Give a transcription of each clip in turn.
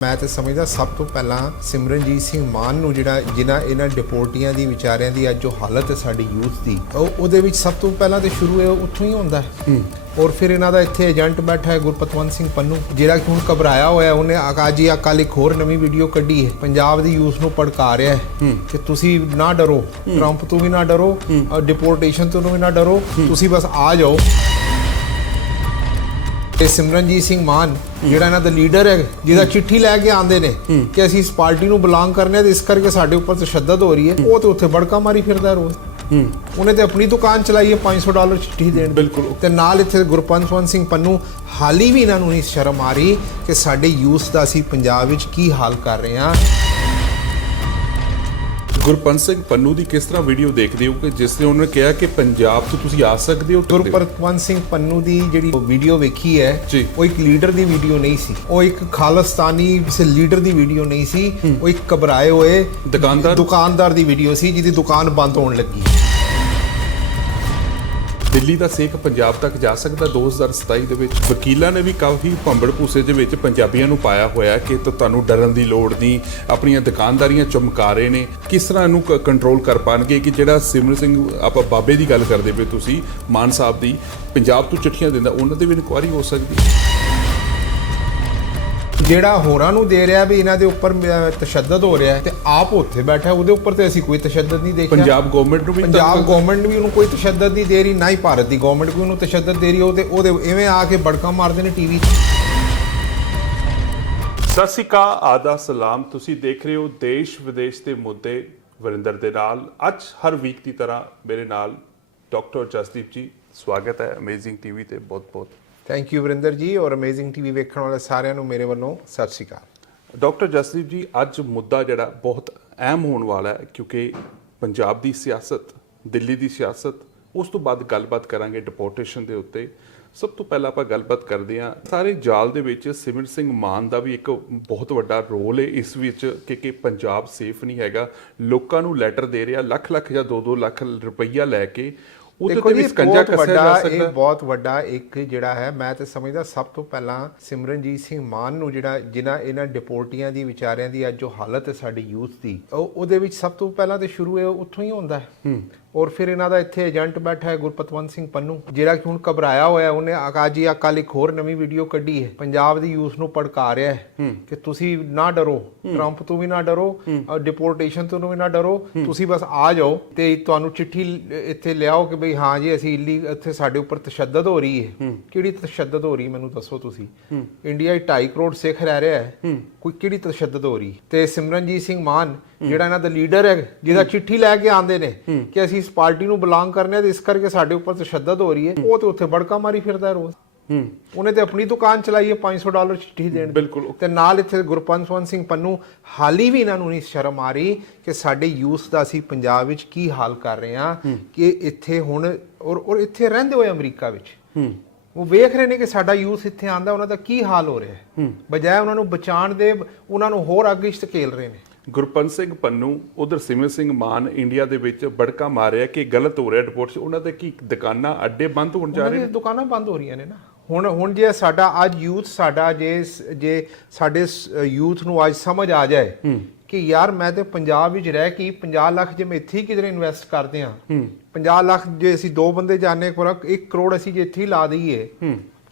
ਮੈਂ ਤੇ ਸਮਝਦਾ ਸਭ ਤੋਂ ਪਹਿਲਾਂ ਸਿਮਰਨਜੀਤ ਸਿੰਘ ਮਾਨ ਨੂੰ ਜਿਹੜਾ ਜਿਨ੍ਹਾਂ ਇਹਨਾਂ ਡਿਪੋਰਟੀਆਂ ਦੀ ਵਿਚਾਰਿਆਂ ਦੀ ਅੱਜ ਜੋ ਹਾਲਤ ਹੈ ਸਾਡੀ ਯੂਥ ਦੀ ਉਹ ਉਹਦੇ ਵਿੱਚ ਸਭ ਤੋਂ ਪਹਿਲਾਂ ਤੇ ਸ਼ੁਰੂ ਇਹ ਉੱਥੋਂ ਹੀ ਹੁੰਦਾ ਹੈ। ਔਰ ਫਿਰ ਇਹਨਾਂ ਦਾ ਇੱਥੇ ਏਜੰਟ ਬੈਠਾ ਹੈ ਗੁਰਪਤਵੰਤ ਸਿੰਘ ਪੰਨੂ ਜਿਹੜਾ ਕਿ ਹੁਣ ਘਬਰਾਇਆ ਹੋਇਆ ਉਹਨੇ ਅੱਜ ਹੀ ਕੱਲ ਇੱਕ ਹੋਰ ਨਵੀਂ ਵੀਡੀਓ ਕੱਢੀ ਹੈ। ਪੰਜਾਬ ਦੀ ਯੂਥ ਨੂੰ ਭੜਕਾ ਰਿਹਾ ਹੈ ਕਿ ਤੁਸੀਂ ਨਾ ਡਰੋ ਟਰੰਪ ਤੋਂ ਵੀ ਨਾ ਡਰੋ ਡਿਪੋਰਟੇਸ਼ਨ ਤੋਂ ਵੀ ਨਾ ਡਰੋ ਤੁਸੀਂ ਬਸ ਆ ਜਾਓ। ਤੇ ਸਿਮਰਨਜੀਤ ਸਿੰਘ ਮਾਨ ਜਿਹੜਾ ਇਹਨਾਂ ਦਾ ਲੀਡਰ ਹੈ ਜਿਹਦਾ ਚਿੱਠੀ ਲੈ ਕੇ ਆਂਦੇ ਨੇ ਕਿ ਅਸੀਂ ਇਸ ਪਾਰਟੀ ਨੂੰ ਬਿਲੋਂਗ ਕਰਨੇ ਆ ਤੇ ਇਸ ਕਰਕੇ ਸਾਡੇ ਉੱਪਰ ਤਸ਼ੱਦਦ ਹੋ ਰਹੀ ਹੈ। ਉਹ ਤੇ ਉੱਥੇ ਬੜਕਾ ਮਾਰੀ ਫਿਰਦਾ ਰੋਜ਼। ਉਹਨੇ ਤੇ ਆਪਣੀ ਦੁਕਾਨ ਚਲਾਈ ਹੈ 500 ਡਾਲਰ ਚਿੱਠੀ ਦੇਣ। ਬਿਲਕੁਲ। ਤੇ ਨਾਲ ਇੱਥੇ ਗੁਰਪੰਤਵੰਤ ਸਿੰਘ ਪੰਨੂ ਹਾਲੀ ਵੀ ਇਹਨਾਂ ਨੂੰ ਨਹੀਂ ਸ਼ਰਮ ਆ ਰਹੀ ਕਿ ਸਾਡੇ ਯੂਥ ਦਾ ਅਸੀਂ ਪੰਜਾਬ ਵਿੱਚ ਕੀ ਹਾਲ ਕਰ ਰਹੇ ਹਾਂ। ਗੁਰਪੰਤ ਸਿੰਘ ਪੰਨੂ ਦੀ ਕਿਸ ਤਰ੍ਹਾਂ ਵੀਡੀਓ ਦੇਖਦੇ ਹੋ ਕਿ ਜਿਸ ਨੇ ਉਹਨਾਂ ਨੇ ਕਿਹਾ ਕਿ ਪੰਜਾਬ ਤੋਂ ਤੁਸੀਂ ਆ ਸਕਦੇ ਹੋ ਗੁਰਪਤਵੰਤ ਸਿੰਘ ਪੰਨੂ ਦੀ ਜਿਹੜੀ ਵੀਡੀਓ ਵੇਖੀ ਹੈ। ਉਹ ਇੱਕ ਲੀਡਰ ਦੀ ਵੀਡੀਓ ਨਹੀਂ ਸੀ। ਉਹ ਇੱਕ ਖਾਲਿਸਤਾਨੀ ਕਿਸੇ ਲੀਡਰ ਦੀ ਵੀਡੀਓ ਨਹੀਂ ਸੀ। ਉਹ ਇੱਕ ਘਬਰਾਏ ਹੋਏ ਦੁਕਾਨਦਾਰ? ਦੁਕਾਨਦਾਰ ਦੀ ਵੀਡੀਓ ਸੀ ਜਿਹਦੀ ਦੁਕਾਨ ਬੰਦ ਹੋਣ ਲੱਗੀ। ਦਿੱਲੀ ਦਾ ਸੇਖ ਪੰਜਾਬ ਤੱਕ ਜਾ ਸਕਦਾ 2027 ਦੇ ਵਿੱਚ। ਵਕੀਲਾਂ ਨੇ ਵੀ ਕਾਫੀ ਭੰਬੜ ਭੂਸੇ ਦੇ ਵਿੱਚ ਪੰਜਾਬੀਆਂ ਨੂੰ ਪਾਇਆ ਹੋਇਆ ਕਿ ਤੁਹਾਨੂੰ ਡਰਨ ਦੀ ਲੋੜ ਨਹੀਂ, ਆਪਣੀਆਂ ਦੁਕਾਨਦਾਰੀਆਂ ਚਮਕਾ ਰਹੇ ਨੇ। ਕਿਸ ਤਰ੍ਹਾਂ ਇਹਨੂੰ ਕੰਟਰੋਲ ਕਰ ਪਾਣਗੇ ਕਿ ਜਿਹੜਾ ਸਿਮਰ ਸਿੰਘ, ਆਪਾਂ ਬਾਬੇ ਦੀ ਗੱਲ ਕਰਦੇ ਪਏ ਤੁਸੀਂ, ਮਾਨ ਸਾਹਿਬ ਦੀ, ਪੰਜਾਬ ਤੋਂ ਚਿੱਠੀਆਂ ਦਿੰਦਾ, ਉਹਨਾਂ ਦੀ ਵੀ ਇਨਕੁਆਰੀ ਹੋ ਸਕਦੀ ਜਿਹੜਾ ਹੋਰਾਂ ਨੂੰ ਦੇ ਰਿਹਾ ਵੀ ਇਹਨਾਂ ਦੇ ਉੱਪਰ ਤਸ਼ੱਦਦ ਹੋ ਰਿਹਾ ਤੇ ਆਪ ਉੱਥੇ ਬੈਠਾ ਉਹਦੇ ਉੱਪਰ ਤੇ ਅਸੀਂ ਕੋਈ ਤਸ਼ੱਦਦ ਨਹੀਂ ਦੇਖਿਆ। ਪੰਜਾਬ ਗਵਰਨਮੈਂਟ ਨੂੰ ਵੀ ਪੰਜਾਬ ਗਵਰਨਮੈਂਟ ਵੀ ਉਹਨੂੰ ਕੋਈ ਤਸ਼ੱਦਦ ਨਹੀਂ ਦੇ ਰਹੀ ਨਾ ਹੀ ਭਾਰਤ ਦੀ ਗਵਰਨਮੈਂਟ ਵੀ ਉਹਨੂੰ ਤਸ਼ੱਦਦ ਦੇ ਰਹੀ ਉਹ ਤੇ ਉਹਦੇ ਐਵੇਂ ਆ ਕੇ ਬੜਕਾ ਮਾਰਦੇ ਨੇ ਟੀਵੀ 'ਚ। ਸਤਿ ਸ਼੍ਰੀ ਅਕਾਲ ਆਦਾ ਸਲਾਮ। ਤੁਸੀਂ ਦੇਖ ਰਹੇ ਹੋ ਦੇਸ਼ ਵਿਦੇਸ਼ ਦੇ ਮੁੱਦੇ। ਵਰਿੰਦਰ ਦੇ ਨਾਲ ਅੱਜ ਹਰ ਵੀਕ ਦੀ ਤਰ੍ਹਾਂ ਮੇਰੇ ਨਾਲ ਡਾਕਟਰ ਜਸਦੀਪ ਜੀ ਸਵਾਗਤ ਹੈ। ਅਮੇਜ਼ਿੰਗ ਟੀਵੀ ਤੇ ਬਹੁਤ ਬਹੁਤ ਥੈਂਕ ਯੂ ਵਰਿੰਦਰ ਜੀ ਔਰ ਅਮੇਜ਼ਿੰਗ ਟੀਵੀ ਵੇਖਣ ਵਾਲੇ ਸਾਰਿਆਂ ਨੂੰ ਮੇਰੇ ਵੱਲੋਂ ਸਤਿ ਸ਼੍ਰੀ ਅਕਾਲ। ਡਾਕਟਰ ਜਸਦੀਪ ਜੀ ਅੱਜ ਮੁੱਦਾ ਜਿਹੜਾ ਬਹੁਤ ਅਹਿਮ ਹੋਣ ਵਾਲਾ ਹੈ, ਕਿਉਂਕਿ ਪੰਜਾਬ ਦੀ ਸਿਆਸਤ, ਦਿੱਲੀ ਦੀ ਸਿਆਸਤ, ਉਸ ਤੋਂ ਬਾਅਦ ਗੱਲਬਾਤ ਕਰਾਂਗੇ ਡਿਪੋਰਟੇਸ਼ਨ ਦੇ ਉੱਤੇ। ਸਭ ਤੋਂ ਪਹਿਲਾਂ ਆਪਾਂ ਗੱਲਬਾਤ ਕਰਦੇ ਹਾਂ, ਸਾਰੇ ਜਾਲ ਦੇ ਵਿੱਚ ਸਿਮਰ ਸਿੰਘ ਮਾਨ ਦਾ ਵੀ ਇੱਕ ਬਹੁਤ ਵੱਡਾ ਰੋਲ ਹੈ, ਇਸ ਵਿੱਚ ਕਿ ਕਿ ਪੰਜਾਬ ਸੇਫ ਨਹੀਂ ਹੈਗਾ, ਲੋਕਾਂ ਨੂੰ ਲੈਟਰ ਦੇ ਰਿਹਾ ਲੱਖ ਲੱਖ ਜਾਂ 2-2 ਲੱਖ ਰੁਪਈਆ ਲੈ ਕੇ ਉਹਦੇ ਦੇਖੋ ਤੇ ਜੀ ਸਕੰਜਾ ਕੱਸਿਆ ਜਾ ਵੱਡਾ ਇਹ ਸਕਦਾ। ਬਹੁਤ ਵੱਡਾ ਇੱਕ ਜਿਹੜਾ ਹੈ ਮੈਂ ਤੇ ਸਮਝਦਾ ਸਭ ਤੋਂ ਪਹਿਲਾਂ ਸਿਮਰਨਜੀਤ ਸਿੰਘ ਮਾਨ ਨੂੰ ਜਿਹੜਾ ਜਿਨ੍ਹਾਂ ਇਹਨਾਂ ਡਿਪੋਰਟੀਆਂ ਦੀ ਵਿਚਾਰਿਆਂ ਦੀ ਅੱਜ ਜੋ ਹਾਲਤ ਹੈ ਸਾਡੀ ਯੂਥ ਦੀ ਉਹ ਉਹਦੇ ਵਿੱਚ ਸਭ ਤੋਂ ਪਹਿਲਾਂ ਤੇ ਸ਼ੁਰੂ ਇਹ ਉੱਥੋਂ ਹੀ ਹੁੰਦਾ ਹੈ। ਔਰ ਫਿਰ ਇਹਨਾਂ ਦਾ ਇੱਥੇ ਏਜੰਟ ਬੈਠਾ ਹੈ ਗੁਰਪਤਵੰਤ ਸਿੰਘ ਪੰਨੂ ਜਿਹੜਾ ਕਿ ਹੁਣ ਘਬਰਾਇਆ ਹੋਇਆ ਉਹਨੇ ਅੱਜ ਹੀ ਕੱਲ ਇੱਕ ਹੋਰ ਨਵੀਂ ਵੀਡੀਓ ਕੱਢੀ ਹੈ। ਪੰਜਾਬ ਦੀ ਯੂਥ ਨੂੰ ਭੜਕਾ ਰਿਹਾ ਹੈ ਕਿ ਤੁਸੀਂ ਨਾ ਡਰੋ। ਟਰੰਪ ਤੋਂ ਵੀ ਨਾ ਡਰੋ। ਡਿਪੋਰਟੇਸ਼ਨ ਤੋਂ ਵੀ ਨਾ ਡਰੋ। ਤੁਸੀਂ ਬਸ ਆ ਜਾਓ ਤੇ ਤੁਹਾਨੂੰ ਚਿੱਠੀ ਇੱਥੇ ਲਿਆਓ ਕਿ ਬਈ ਹਾਂ ਜੀ ਅਸੀਂ ਇੱਲੀ ਇੱਥੇ ਸਾਡੇ ਉੱਪਰ ਤਸ਼ੱਦਦ ਹੋ ਰਹੀ ਹੈ। ਕਿਹੜੀ ਤਸ਼ੱਦਦ ਹੋ ਰਹੀ ਮੈਨੂੰ ਦੱਸੋ ਤੁਸੀਂ? ਇੰਡੀਆ 2.5 ਕਰੋੜ ਸਿੱਖ ਰਹਿ ਰਿਹਾ ਹੈ। ਕੋਈ ਕਿਹੜੀ ਤਸ਼ੱਦਦ ਹੋ ਰਹੀ? ਤੇ ਸਿਮਰਨਜੀਤ ਸਿੰਘ ਮਾਨ ਜਿਹੜਾ ਇਹਨਾਂ ਦਾ ਲੀਡਰ ਹੈ ਜਿਹਦਾ ਚਿੱਠੀ ਲੈ ਕੇ ਆਂਦੇ ਨੇ ਕਿ ਅਸੀਂ ਇਸ ਪਾਰਟੀ ਨੂੰ ਬਿਲੋਂਗ ਕਰਨੇ ਆ ਤੇ ਇਸ ਕਰਕੇ ਸਾਡੇ ਉੱਪਰ ਤਸ਼ੱਦਦ ਹੋ ਰਹੀ ਹੈ। ਉਹ ਤੇ ਉੱਥੇ ਬੜਕਾ ਮਾਰੀ ਫਿਰਦਾ ਹੈ ਰੋਜ਼। ਉਹਨੇ ਤੇ ਆਪਣੀ ਦੁਕਾਨ ਚਲਾਈ ਹੈ 500 ਡਾਲਰ ਚਿੱਠੀ ਦੇਣ। ਬਿਲਕੁਲ। ਤੇ ਨਾਲ ਇੱਥੇ ਗੁਰਪੰਤਵੰਤ ਸਿੰਘ ਪੰਨੂ ਹਾਲੀ ਵੀ ਇਹਨਾਂ ਨੂੰ ਨਹੀਂ ਸ਼ਰਮ ਆ ਰਹੀ ਕਿ ਸਾਡੇ ਯੂਥ ਦਾ ਅਸੀਂ ਪੰਜਾਬ ਵਿੱਚ ਕੀ ਹਾਲ ਕਰ ਰਹੇ ਹਾਂ ਕਿ ਇੱਥੇ ਹੁਣ ਔਰ ਔਰ ਇੱਥੇ ਰਹਿੰਦੇ ਹੋਏ ਅਮਰੀਕਾ ਵਿੱਚ। ਉਹ ਵੇਖ ਰਹੇ ਨੇ ਕਿ ਸਾਡਾ ਯੂਥ ਇੱਥੇ ਆਂਦਾ ਉਹਨਾਂ ਦਾ ਕੀ ਹਾਲ ਹੋ ਰਿਹਾ ਹੈ। ਬਜਾਏ ਉਹਨਾਂ ਨੂੰ ਬਚਾਉਣ ਦੇ ਉਹਨਾਂ ਨੂੰ ਹੋਰ ਅੱਗੇ ਧਕੇਲ ਰਹੇ ਨੇ। ਗੁਰਪੰਤ ਸਿੰਘ ਪੰਨੂ ਉਧਰ ਸਿਮਰ ਸਿੰਘ ਮਾਨ ਇੰਡੀਆ ਦੇ ਵਿੱਚ ਬੜਕਾ ਮਾਰਿਆ ਕਿ ਗਲਤ ਹੋ ਰਿਹਾ ਰਿਪੋਰਟ 'ਚ। ਉਹਨਾਂ ਦੇ ਕੀ ਦੁਕਾਨਾਂ ਅੱਡੇ ਬੰਦ ਹੋਣ ਜਾ ਰਹੇ ਨੇ? ਦੁਕਾਨਾਂ ਬੰਦ ਹੋ ਰਹੀਆਂ ਨੇ ਨਾ। ਹੁਣ ਹੁਣ ਜੇ ਸਾਡਾ ਅੱਜ ਯੂਥ ਸਾਡਾ ਜੇ ਜੇ ਸਾਡੇ ਯੂਥ ਨੂੰ ਅੱਜ ਸਮਝ ਆ ਜਾਏ ਕਿ ਯਾਰ ਮੈਂ ਤੇ ਪੰਜਾਬ ਵਿੱਚ ਰਹਿ ਕੇ ਹੀ 50 ਲੱਖ ਜੇ ਮੈਂ ਇੱਥੇ ਕਿਧਰੇ ਇਨਵੈਸਟ ਕਰਦੇ ਆ 50 ਲੱਖ ਜੇ ਅਸੀਂ ਦੋ ਬੰਦੇ ਜਾਣੇ ਕੋਲ 1 ਕਰੋੜ ਅਸੀਂ ਜੇ ਇੱਥੇ ਲਾ ਦਈਏ।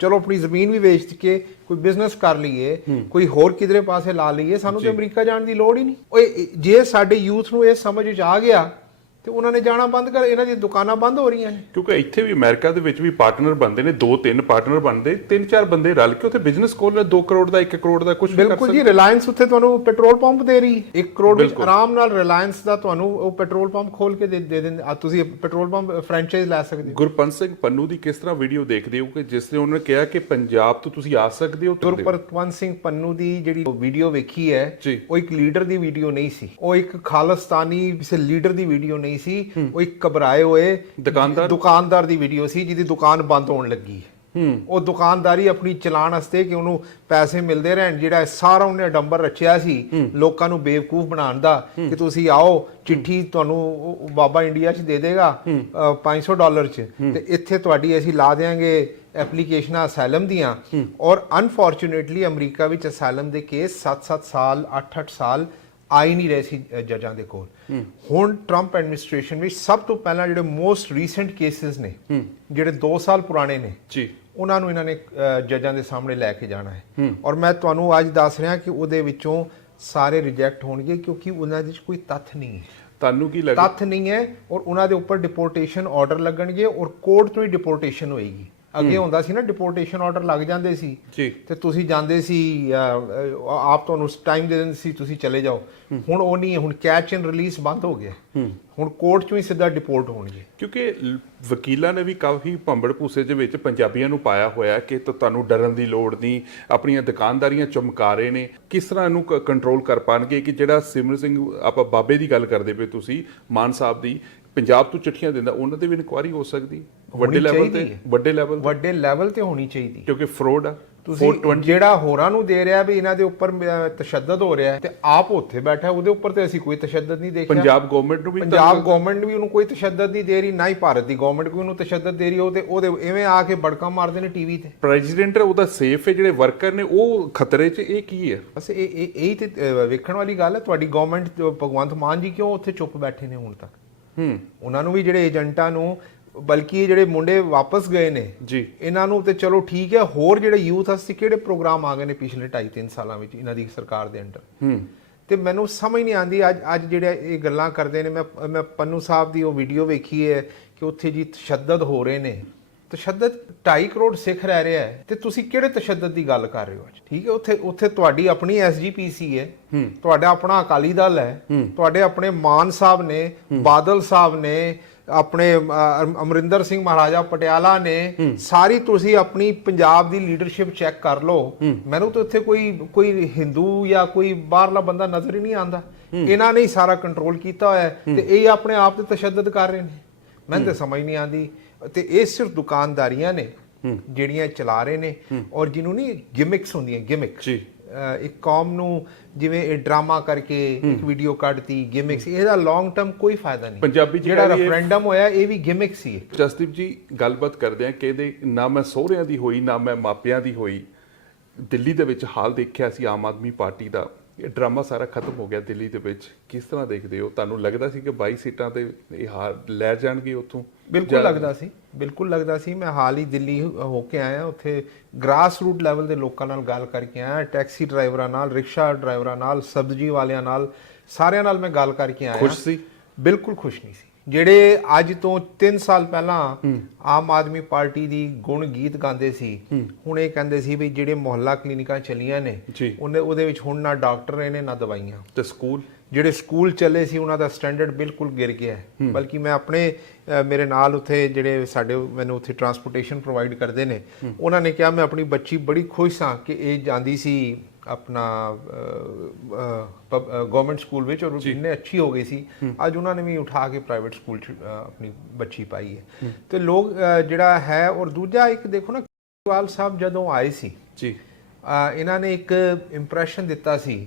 ਚਲੋ ਆਪਣੀ ਜ਼ਮੀਨ ਵੀ ਵੇਚ ਕੇ ਕੋਈ ਬਿਜ਼ਨਸ ਕਰ ਲਈਏ ਕੋਈ ਹੋਰ ਕਿਧਰੇ ਪਾਸੇ ਲਾ ਲਈਏ ਸਾਨੂੰ ਤੇ ਅਮਰੀਕਾ ਜਾਣ ਦੀ ਲੋੜ ਹੀ ਨਹੀਂ। ਓਏ ਜੇ ਸਾਡੇ ਯੂਥ ਨੂੰ ਇਹ ਸਮਝ ਵਿੱਚ ਆ ਗਿਆ ਤੇ ਉਹਨਾਂ ਨੇ ਜਾਣਾ ਬੰਦ ਕਰ ਇਹਨਾਂ ਦੀਆਂ ਦੁਕਾਨਾਂ ਬੰਦ ਹੋ ਰਹੀਆਂ ਨੇ। ਕਿਉਂਕਿ ਇੱਥੇ ਵੀ ਅਮਰੀਕਾ ਦੇ ਵਿੱਚ ਵੀ ਪਾਰਟਨਰ ਬਣਦੇ ਨੇ ਦੋ ਤਿੰਨ ਪਾਰਟਨਰ ਬਣਦੇ ਤਿੰਨ ਚਾਰ ਬੰਦੇ ਰਲ ਕੇ ਉੱਥੇ ਬਿਜ਼ਨਸ ਖੋਲ ਲੈ 2 ਕਰੋੜ ਦਾ 1 ਕਰੋੜ ਦਾ ਕੁਝ ਵੀ ਕਰ ਬਿਲਕੁਲ ਜੀ ਰਿਲਾਇੰਸ ਉੱਥੇ ਤੁਹਾਨੂੰ ਪੈਟਰੋਲ ਪੰਪ ਦੇ ਰਹੀ 1 ਕਰੋੜ ਵਿੱਚ। ਆਰਾਮ ਨਾਲ ਰਿਲਾਇੰਸ ਦਾ ਤੁਹਾਨੂੰ ਉਹ ਪੈਟਰੋਲ ਪੰਪ ਖੋਲ ਕੇ ਦੇ ਦੇ ਦਿੰਦੇ ਆ। ਤੁਸੀਂ ਪੈਟਰੋਲ ਪੰਪ ਫਰੈਂਚਾਈਜ਼ ਲੈ ਸਕਦੇ ਹੋ। ਗੁਰਪੰਤ ਸਿੰਘ ਪੰਨੂ ਦੀ ਕਿਸ ਤਰ੍ਹਾਂ ਵੀਡੀਓ ਦੇਖਦੇ ਹੋ ਕਿ ਜਿਸ ਨੇ ਉਹਨਾਂ ਨੇ ਕਿਹਾ ਕਿ ਪੰਜਾਬ ਤੋਂ ਤੁਸੀਂ ਆ ਸਕਦੇ ਹੋ ਗੁਰਪਤਵੰਤ ਸਿੰਘ ਪੰਨੂ ਦੀ ਜਿਹੜੀ ਵੀਡੀਓ ਵੇਖੀ ਹੈ। ਉਹ ਇੱਕ ਲੀਡਰ ਦੀ ਵੀਡੀਓ ਨਹੀਂ ਸੀ। ਉਹ ਇੱਕ ਖਾਲਿਸਤਾਨੀ ਕਿਸੇ ਲੀਡਰ ਦੀ ਵੀਡੀਓ ਨਹੀਂ ਸੀ ਉਹ ਇੱਕ ਘਬਰਾਏ ਹੋਏ ਦੁਕਾਨਦਾਰ? ਦੁਕਾਨਦਾਰ ਦੀ ਵੀਡੀਓ ਸੀ ਜਿਹਦੀ ਦੁਕਾਨ ਬੰਦ ਹੋਣ ਲੱਗੀ। ਉਹ ਦੁਕਾਨਦਾਰੀ ਆਪਣੀ ਚਲਾਉਣ ਵਾਸਤੇ ਕਿ ਉਹਨੂੰ ਪੈਸੇ ਮਿਲਦੇ ਰਹਿਣ ਜਿਹੜਾ ਸਾਰਾ ਉਹਨੇ ਡੰਬਰ ਰਚਿਆ ਸੀ ਲੋਕਾਂ ਨੂੰ ਬੇਵਕੂਫ ਬਣਾਉਣ ਦਾ ਕਿ ਤੁਸੀਂ ਆਓ ਚਿੱਠੀ ਤੁਹਾਨੂੰ ਬਾਬਾ ਇੰਡੀਆ 'ਚ ਦੇ ਦੇਗਾ ਅ, 500 ਡਾਲਰ 'ਚ। ਤੇ ਇੱਥੇ ਤੁਹਾਡੀ ਅਸੀਂ ਲਾ ਦੇਾਂਗੇ ਐਪਲੀਕੇਸ਼ਨਾਂ ਅਸਾਈਲਮ ਦੀਆਂ। ਔਰ ਅਨਫੋਰਚੂਨੇਟਲੀ ਅਮਰੀਕਾ ਵਿੱਚ ਅਸਾਈਲਮ ਦੇ ਕੇਸ 7-7 ਸਾਲ 8-8 ਸਾਲ ਆ ਹੀ ਨਹੀਂ ਰਹੇ ਸੀ ਜੱਜਾਂ ਦੇ ਕੋਲ। ਹੁਣ ਟਰੰਪ ਐਡਮਿਨਿਸਟ੍ਰੇਸ਼ਨ ਵਿੱਚ ਸਭ ਤੋਂ ਪਹਿਲਾਂ ਜਿਹੜੇ ਮੋਸਟ ਰੀਸੈਂਟ ਕੇਸਿਸ ਨੇ ਜਿਹੜੇ 2 ਸਾਲ ਪੁਰਾਣੇ ਨੇ ਜੀ। ਉਹਨਾਂ ਨੂੰ ਇਹਨਾਂ ਨੇ ਜੱਜਾਂ ਦੇ ਸਾਹਮਣੇ ਲੈ ਕੇ ਜਾਣਾ ਹੈ। ਔਰ ਮੈਂ ਤੁਹਾਨੂੰ ਅੱਜ ਦੱਸ ਰਿਹਾ ਕਿ ਉਹਦੇ ਵਿੱਚੋਂ ਸਾਰੇ ਰਿਜੈਕਟ ਹੋਣਗੇ ਕਿਉਂਕਿ ਉਹਨਾਂ ਦੇ ਵਿੱਚ ਕੋਈ ਤੱਥ ਨਹੀਂ ਹੈ। ਤੁਹਾਨੂੰ ਕੀ ਲੱਗਦਾ? ਤੱਥ ਨਹੀਂ ਹੈ ਔਰ ਉਹਨਾਂ ਦੇ ਉੱਪਰ ਡਿਪੋਰਟੇਸ਼ਨ ਆਰਡਰ ਲੱਗਣਗੇ ਔਰ ਕੋਰਟ ਤੋਂ ਹੀ ਡਿਪੋਰਟੇਸ਼ਨ ਹੋਏਗੀ। ਅੱਗੇ ਹੁੰਦਾ ਸੀ ਨਾ ਡਿਪੋਰਟੇਸ਼ਨ ਆਰਡਰ ਲੱਗ ਜਾਂਦੇ ਸੀ। ਜੀ। ਤੇ ਤੁਸੀਂ ਜਾਂਦੇ ਸੀ ਆਪ ਤੁਹਾਨੂੰ ਟਾਈਮ ਦੇ ਦਿੰਦੇ ਸੀ ਤੁਸੀਂ ਚਲੇ ਜਾਓ। ਹੁਣ ਉਹ ਨਹੀਂ ਹੈ ਹੁਣ ਕੈਚ ਐਂਡ ਰਿਲੀਜ਼ ਬੰਦ ਹੋ ਗਿਆ। ਹੁਣ ਕੋਰਟ ਚੋਂ ਹੀ ਸਿੱਧਾ ਡਿਪੋਰਟ ਹੋਣਗੇ। ਕਿਉਂਕਿ ਵਕੀਲਾਂ ਨੇ ਵੀ ਕਾਫੀ ਭੰਬੜ ਭੂਸੇ ਦੇ ਵਿੱਚ ਪੰਜਾਬੀਆਂ ਨੂੰ ਪਾਇਆ ਹੋਇਆ ਕਿ ਤੁਹਾਨੂੰ ਡਰਨ ਦੀ ਲੋੜ ਨਹੀਂ ਆਪਣੀਆਂ ਦੁਕਾਨਦਾਰੀਆਂ ਚਮਕਾ ਰਹੇ ਨੇ। ਕਿਸ ਤਰ੍ਹਾਂ ਇਹਨੂੰ ਕੰਟਰੋਲ ਕਰ ਪਾਣਗੇ ਕਿ ਜਿਹੜਾ ਸਿਮਰਨ ਸਿੰਘ ਆਪਾਂ ਬਾਬੇ ਦੀ ਗੱਲ ਕਰਦੇ ਪਏ ਤੁਸੀਂ ਮਾਨ ਸਾਹਿਬ ਦੀ ਪੰਜਾਬ ਤੋਂ ਚਿੱਠੀਆਂ ਦਿੰਦਾ ਉਹਨਾਂ ਤੇ ਵੀ ਇਨਕੁਆਰੀ ਹੋ ਸਕਦੀ? ਵੱਡੇ ਲੈਵਲ ਤੇ। ਵੱਡੇ ਲੈਵਲ ਵੱਡੇ ਲੈਵਲ ਤੇ ਹੋਣੀ ਚਾਹੀਦੀ। ਕਿਉਂਕਿ ਫਰੋਡ ਆ ਤੁਸੀਂ 420 ਜਿਹੜਾ ਹੋਰਾਂ ਨੂੰ ਦੇ ਰਿਹਾ ਵੀ ਇਹਨਾਂ ਦੇ ਉੱਪਰ ਤਸ਼ੱਦਦ ਹੋ ਰਿਹਾ ਤੇ ਆਪ ਉੱਥੇ ਬੈਠਾ ਉਹਦੇ ਉੱਪਰ ਤੇ ਅਸੀਂ ਕੋਈ ਤਸ਼ੱਦਦ ਨਹੀਂ ਦੇਖਿਆ। ਪੰਜਾਬ ਗਵਰਨਮੈਂਟ ਨੂੰ ਵੀ ਪੰਜਾਬ ਗਵਰਨਮੈਂਟ ਵੀ ਉਹਨੂੰ ਕੋਈ ਤਸ਼ੱਦਦ ਨਹੀਂ ਦੇ ਰਹੀ ਨਾ ਹੀ ਭਾਰਤ ਦੀ ਗਵਰਨਮੈਂਟ ਕੋਈ ਉਹਨੂੰ ਤਸ਼ੱਦਦ ਦੇ ਰਹੀ ਉਹ ਤੇ ਉਹਦੇ ਐਵੇਂ ਆ ਕੇ ਬੜਕਾ ਮਾਰਦੇ ਨੇ ਟੀਵੀ ਤੇ। ਪ੍ਰੈਜ਼ੀਡੈਂਟ ਉਹਦਾ ਸੇਫ ਹੈ ਜਿਹੜੇ ਵਰਕਰ ਨੇ ਉਹ ਖਤਰੇ 'ਚ ਇਹ ਕੀ ਹੈ? ਬਸ ਇਹ ਇਹ ਇਹੀ ਤੇ ਵੇਖਣ ਵਾਲੀ ਗੱਲ ਹੈ ਤੁਹਾਡੀ ਗਵਰਨਮੈਂਟ ਭਗਵੰਤ ਮਾਨ ਜੀ ਕਿਉਂ ਉੱਥੇ ਚੁੱਪ ਬੈਠੇ ਨੇ ਹੁਣ ਤੱਕ? ਹੂੰ। ਉਹਨਾਂ ਨੂੰ ਵੀ ਜਿਹੜੇ ਏਜੰਟਾਂ ਨੂੰ ਬਲਕਿ ਇਹ ਜਿਹੜੇ ਮੁੰਡੇ ਵਾਪਸ ਗਏ ਨੇ ਜੀ। ਇਹਨਾਂ ਨੂੰ ਤੇ ਚਲੋ ਠੀਕ ਹੈ ਹੋਰ ਜਿਹੜੇ ਯੂਥ ਵਾਸਤੇ ਕਿਹੜੇ ਪ੍ਰੋਗਰਾਮ ਆ ਗਏ ਨੇ ਪਿਛਲੇ 2.5 3 ਸਾਲਾਂ ਵਿੱਚ ਇਹਨਾਂ ਦੀ ਸਰਕਾਰ ਦੇ ਅੰਡਰ? ਹੂੰ। ਤੇ ਮੈਨੂੰ ਸਮਝ ਨਹੀਂ ਆਂਦੀ ਅੱਜ ਅੱਜ ਜਿਹੜੇ ਇਹ ਗੱਲਾਂ ਕਰਦੇ ਨੇ ਮੈਂ ਮੈਂ ਪੰਨੂ ਸਾਹਿਬ ਦੀ ਉਹ ਵੀਡੀਓ ਵੇਖੀ ਹੈ ਕਿ ਉੱਥੇ ਜੀ ਤਸ਼ੱਦਦ ਹੋ ਰਹੇ ਨੇ। ਤਸ਼ੱਦਦ 2.5 ਕਰੋੜ ਸਿੱਖ ਰਹਿ ਰਿਹਾ ਹੈ। ਤੇ ਤੁਸੀਂ ਕਿਹੜੇ ਤਸ਼ੱਦਦ ਦੀ ਗੱਲ ਕਰ ਰਹੇ ਹੋ ਅੱਜ? ਠੀਕ ਹੈ ਉੱਥੇ ਉੱਥੇ ਤੁਹਾਡੀ ਆਪਣੀ ਐਸਜੀਪੀਸੀ ਹੈ। ਤੁਹਾਡਾ ਆਪਣਾ ਅਕਾਲੀ ਦਲ ਹੈ। ਤੁਹਾਡੇ ਆਪਣੇ ਮਾਨ ਸਾਹਿਬ ਨੇ ਬਾਦਲ ਸਾਹਿਬ ਨੇ ਆਪਣੇ ਅਮਰਿੰਦਰ ਸਿੰਘ ਮਹਾਰਾਜਾ ਪਟਿਆਲਾ ਨੇ ਸਾਰੀ ਤੁਸੀਂ ਆਪਣੀ ਪੰਜਾਬ ਦੀ ਲੀਡਰਸ਼ਿਪ ਚੈੱਕ ਕਰ ਲਓ। ਮੈਨੂੰ ਤਾਂ ਉੱਥੇ ਕੋਈ ਕੋਈ ਹਿੰਦੂ ਜਾਂ ਕੋਈ ਬਾਹਰਲਾ ਬੰਦਾ ਨਜ਼ਰ ਹੀ ਨਹੀਂ ਆਂਦਾ ਇਹਨਾਂ ਨੇ ਹੀ ਸਾਰਾ ਕੰਟਰੋਲ ਕੀਤਾ ਹੋਇਆ ਤੇ ਇਹ ਆਪਣੇ ਆਪ ਤੇ ਤਸ਼ੱਦਦ ਕਰ ਰਹੇ ਨੇ। ਮੈਨੂੰ ਤਾਂ ਸਮਝ ਨਹੀਂ ਆਂਦੀ ਤੇ ਇਹ ਸਿਰਫ ਦੁਕਾਨਦਾਰੀਆਂ ਨੇ ਜਿਹੜੀਆਂ ਚਲਾ ਰਹੇ ਨੇ ਔਰ ਜਿਹਨੂੰ ਨਹੀਂ ਗਿਮਿਕਸ ਹੁੰਦੀਆਂ ਗਿਮਿਕ ਜੀ। ਇੱਕ ਕੌਮ ਨੂੰ ਜਿਵੇਂ ਇਹ ਡਰਾਮਾ ਕਰਕੇ ਇੱਕ ਵੀਡੀਓ ਕੱਢਤੀ ਗਿਮਿਕਸ ਇਹਦਾ ਲੌਂਗ ਟਰਮ ਕੋਈ ਫਾਇਦਾ ਨਹੀਂ। ਪੰਜਾਬੀ ਜਿਹੜਾ ਰੈਫਰੈਂਡਮ ਹੋਇਆ ਇਹ ਵੀ ਗਿਮਿਕ ਸੀ ਜਸਦੀਪ ਜੀ ਗੱਲਬਾਤ ਕਰਦੇ ਆ ਕਿ ਇਹਦੇ ਨਾ ਮੈਂ ਸਹੁਰਿਆਂ ਦੀ ਹੋਈ ਨਾ ਮੈਂ ਮਾਪਿਆਂ ਦੀ ਹੋਈ। ਦਿੱਲੀ ਦੇ ਵਿੱਚ ਹਾਲ ਦੇਖਿਆ ਸੀ ਆਮ ਆਦਮੀ ਪਾਰਟੀ ਦਾ। ਇਹ ਡਰਾਮਾ ਸਾਰਾ ਖਤਮ ਹੋ ਗਿਆ ਦਿੱਲੀ ਦੇ ਵਿੱਚ। ਕਿਸ ਤਰ੍ਹਾਂ ਦੇਖਦੇ ਹੋ? ਤੁਹਾਨੂੰ ਲੱਗਦਾ ਸੀ ਕਿ 22 ਸੀਟਾਂ ਤੇ ਇਹ ਹਾਰ ਲੈ ਜਾਣਗੇ ਉੱਥੋਂ? ਬਿਲਕੁਲ ਲੱਗਦਾ ਸੀ। ਬਿਲਕੁਲ ਲੱਗਦਾ ਸੀ। ਮੈਂ ਹਾਲ ਹੀ ਦਿੱਲੀ ਹੋ ਕੇ ਆਇਆ। ਉੱਥੇ ਗ੍ਰਾਸ ਰੂਟ ਲੈਵਲ ਦੇ ਲੋਕਾਂ ਨਾਲ ਗੱਲ ਕਰਕੇ ਆਇਆ। ਟੈਕਸੀ ਡਰਾਈਵਰਾਂ ਨਾਲ ਰਿਕਸ਼ਾ ਡਰਾਈਵਰਾਂ ਨਾਲ ਸਬਜ਼ੀ ਵਾਲਿਆਂ ਨਾਲ ਸਾਰਿਆਂ ਨਾਲ ਮੈਂ ਗੱਲ ਕਰਕੇ ਆਇਆ। ਖੁਸ਼ ਸੀ? ਬਿਲਕੁਲ ਖੁਸ਼ ਨਹੀਂ ਸੀ। ਜਿਹੜੇ ਅੱਜ ਤੋਂ 3 ਸਾਲ ਪਹਿਲਾਂ ਆਮ ਆਦਮੀ ਪਾਰਟੀ ਦੀ ਗੁਣ ਗੀਤ ਗਾਉਂਦੇ ਸੀ ਹੁਣ ਇਹ ਕਹਿੰਦੇ ਸੀ ਵੀ ਜਿਹੜੇ ਮੁਹੱਲਾ ਕਲੀਨਿਕਾਂ ਚੱਲੀਆਂ ਨੇ। ਉਹਨੇ ਉਹਦੇ ਵਿੱਚ ਹੁਣ ਨਾ ਡਾਕਟਰ ਰਹੇ ਨੇ ਨਾ ਦਵਾਈਆਂ। ਤੇ ਸਕੂਲ? ਜਿਹੜੇ ਸਕੂਲ ਚੱਲੇ ਸੀ ਉਹਨਾਂ ਦਾ ਸਟੈਂਡਰਡ ਬਿਲਕੁਲ ਗਿਰ ਗਿਆ ਹੈ। ਬਲਕਿ ਮੈਂ ਆਪਣੇ ਮੇਰੇ ਨਾਲ ਉੱਥੇ ਜਿਹੜੇ ਸਾਡੇ ਮੈਨੂੰ ਉੱਥੇ ਟਰਾਂਸਪੋਰਟੇਸ਼ਨ ਪ੍ਰੋਵਾਈਡ ਕਰਦੇ ਨੇ ਉਹਨਾਂ ਨੇ ਕਿਹਾ ਮੈਂ ਆਪਣੀ ਬੱਚੀ ਬੜੀ ਖੁਸ਼ ਹਾਂ ਕਿ ਇਹ ਜਾਂਦੀ ਸੀ ਆਪਣਾ ਗਵਰਨਮੈਂਟ ਸਕੂਲ ਵਿੱਚ ਔਰ ਇੰਨੇ ਅੱਛੀ ਹੋ ਗਈ ਸੀ। ਅੱਜ ਉਹਨਾਂ ਨੇ ਵੀ ਉਠਾ ਕੇ ਪ੍ਰਾਈਵੇਟ ਸਕੂਲ ਚ ਆਪਣੀ ਬੱਚੀ ਪਾਈ ਹੈ। ਤੇ ਲੋਕ ਜਿਹੜਾ ਹੈ ਔਰ ਦੂਜਾ ਇੱਕ ਦੇਖੋ ਨਾ ਕੇਜਰੀਵਾਲ ਸਾਹਿਬ ਜਦੋਂ ਆਏ ਸੀ ਜੀ। ਇਹਨਾਂ ਨੇ ਇੱਕ ਇੰਪ੍ਰੈਸ਼ਨ ਦਿੱਤਾ ਸੀ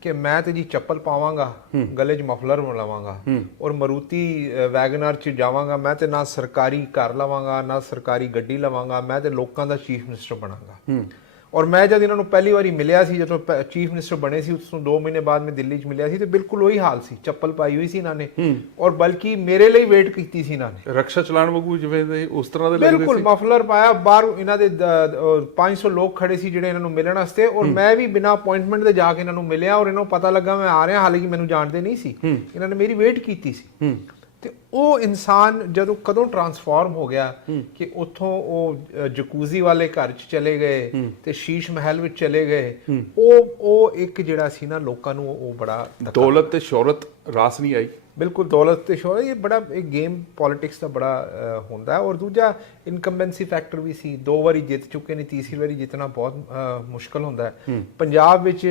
ਕਿ ਮੈਂ ਤੇ ਜੀ ਚੱਪਲ ਪਾਵਾਂਗਾ ਗਲੇ 'ਚ ਮਫਲਰ ਲਾਵਾਂਗਾ ਔਰ ਮਰੂਤੀ ਵੈਗਨਰ 'ਚ ਜਾਵਾਂਗਾ। ਮੈਂ ਤੇ ਨਾ ਸਰਕਾਰੀ ਘਰ ਲਵਾਂਗਾ ਨਾ ਸਰਕਾਰੀ ਗੱਡੀ ਲਵਾਂਗਾ। ਮੈਂ ਤੇ ਲੋਕਾਂ ਦਾ ਚੀਫ ਮਿਨਿਸਟਰ ਬਣਾਂਗਾ। ਔਰ ਮੈਂ ਜਦ ਇਹਨਾਂ ਨੂੰ ਪਹਿਲੀ ਵਾਰੀ ਮਿਲਿਆ ਸੀ ਜਦੋਂ ਚੀਫ ਮਿਨਿਸਟਰ ਬਣੇ ਸੀ ਉਸ ਤੋਂ 2 ਮਹੀਨੇ ਬਾਅਦ ਮੈਂ ਦਿੱਲੀ 'ਚ ਮਿਲਿਆ ਸੀ ਤੇ ਬਿਲਕੁਲ ਉਹੀ ਹਾਲ ਸੀ। ਚੱਪਲ ਪਾਈ ਹੋਈ ਸੀ ਇਹਨਾਂ ਨੇ ਔਰ ਬਲਕਿ ਮੇਰੇ ਲਈ ਵੇਟ ਕੀਤੀ ਸੀ ਇਹਨਾਂ ਨੇ। ਰਕਸ਼ਾ ਚਲਾਉਣ ਵਾਂਗੂ ਜਿਵੇਂ ਉਸ ਤਰ੍ਹਾਂ ਦੇ ਲੱਗਦੇ ਬਿਲਕੁਲ ਸੀ? ਮਫਲਰ ਪਾਇਆ ਬਾਹਰ ਇਹਨਾਂ ਦ- 500 ਲੋਕ ਖੜੇ ਸੀ ਜਿਹੜੇ ਇਹਨਾਂ ਨੂੰ ਮਿਲਣ ਵਾਸਤੇ ਔਰ ਮੈਂ ਵੀ ਬਿਨਾ ਅਪਾਇੰਟਮੈਂਟ ਦੇ ਜਾ ਕੇ ਇਹਨਾਂ ਨੂੰ ਮਿਲਿਆ ਔਰ ਇਹਨਾਂ ਨੂੰ ਪਤਾ ਲੱਗਾ ਮੈਂ ਆ ਰਿਹਾ ਹਾਲਾਂਕਿ ਮੈਨੂੰ ਜਾਣਦੇ ਨਹੀਂ ਸੀ। ਇਹਨਾਂ ਨੇ ਮੇਰੀ ਵੇਟ ਕੀਤੀ ਸੀ। ਤੇ ਉਹ ਇਨਸਾਨ ਜਦੋਂ ਕਦੋਂ ਟਰਾਂਸਫਾਰਮ ਹੋ ਗਿਆ ਕਿ ਉੱਥੋਂ ਉਹ ਜਕੂਜ਼ੀ ਵਾਲੇ ਘਰ ਚ ਚਲੇ ਗਏ ਤੇ ਸ਼ੀਸ਼ ਮਹਿਲ ਵਿੱਚ ਚਲੇ ਗਏ ਉਹ ਉਹ ਇੱਕ ਜਿਹੜਾ ਸੀ ਨਾ ਲੋਕਾਂ ਨੂੰ ਉਹ ਬੜਾ ਦੌਲਤ ਤੇ ਸ਼ੋਹਰਤ ਰਾਸ ਨਹੀਂ ਆਈ? ਬਿਲਕੁਲ ਦੌਲਤ ਤੇ ਸ਼ੋਹਰਤ ਇਹ ਬੜਾ ਇੱਕ ਗੇਮ ਪੋਲਿਟਿਕਸ ਦਾ ਬੜਾ ਹੁੰਦਾ ਹੈ। ਔਰ ਦੂਜਾ ਇਨਕੰਬੈਂਸੀ ਫੈਕਟਰ ਵੀ ਸੀ ਦੋ ਵਾਰੀ ਜਿੱਤ ਚੁੱਕੇ ਨੇ ਤੀਸਰੀ ਵਾਰੀ ਜਿੱਤਣਾ ਬਹੁਤ ਮੁਸ਼ਕਲ ਹੁੰਦਾ ਹੈ। ਪੰਜਾਬ ਵਿੱਚ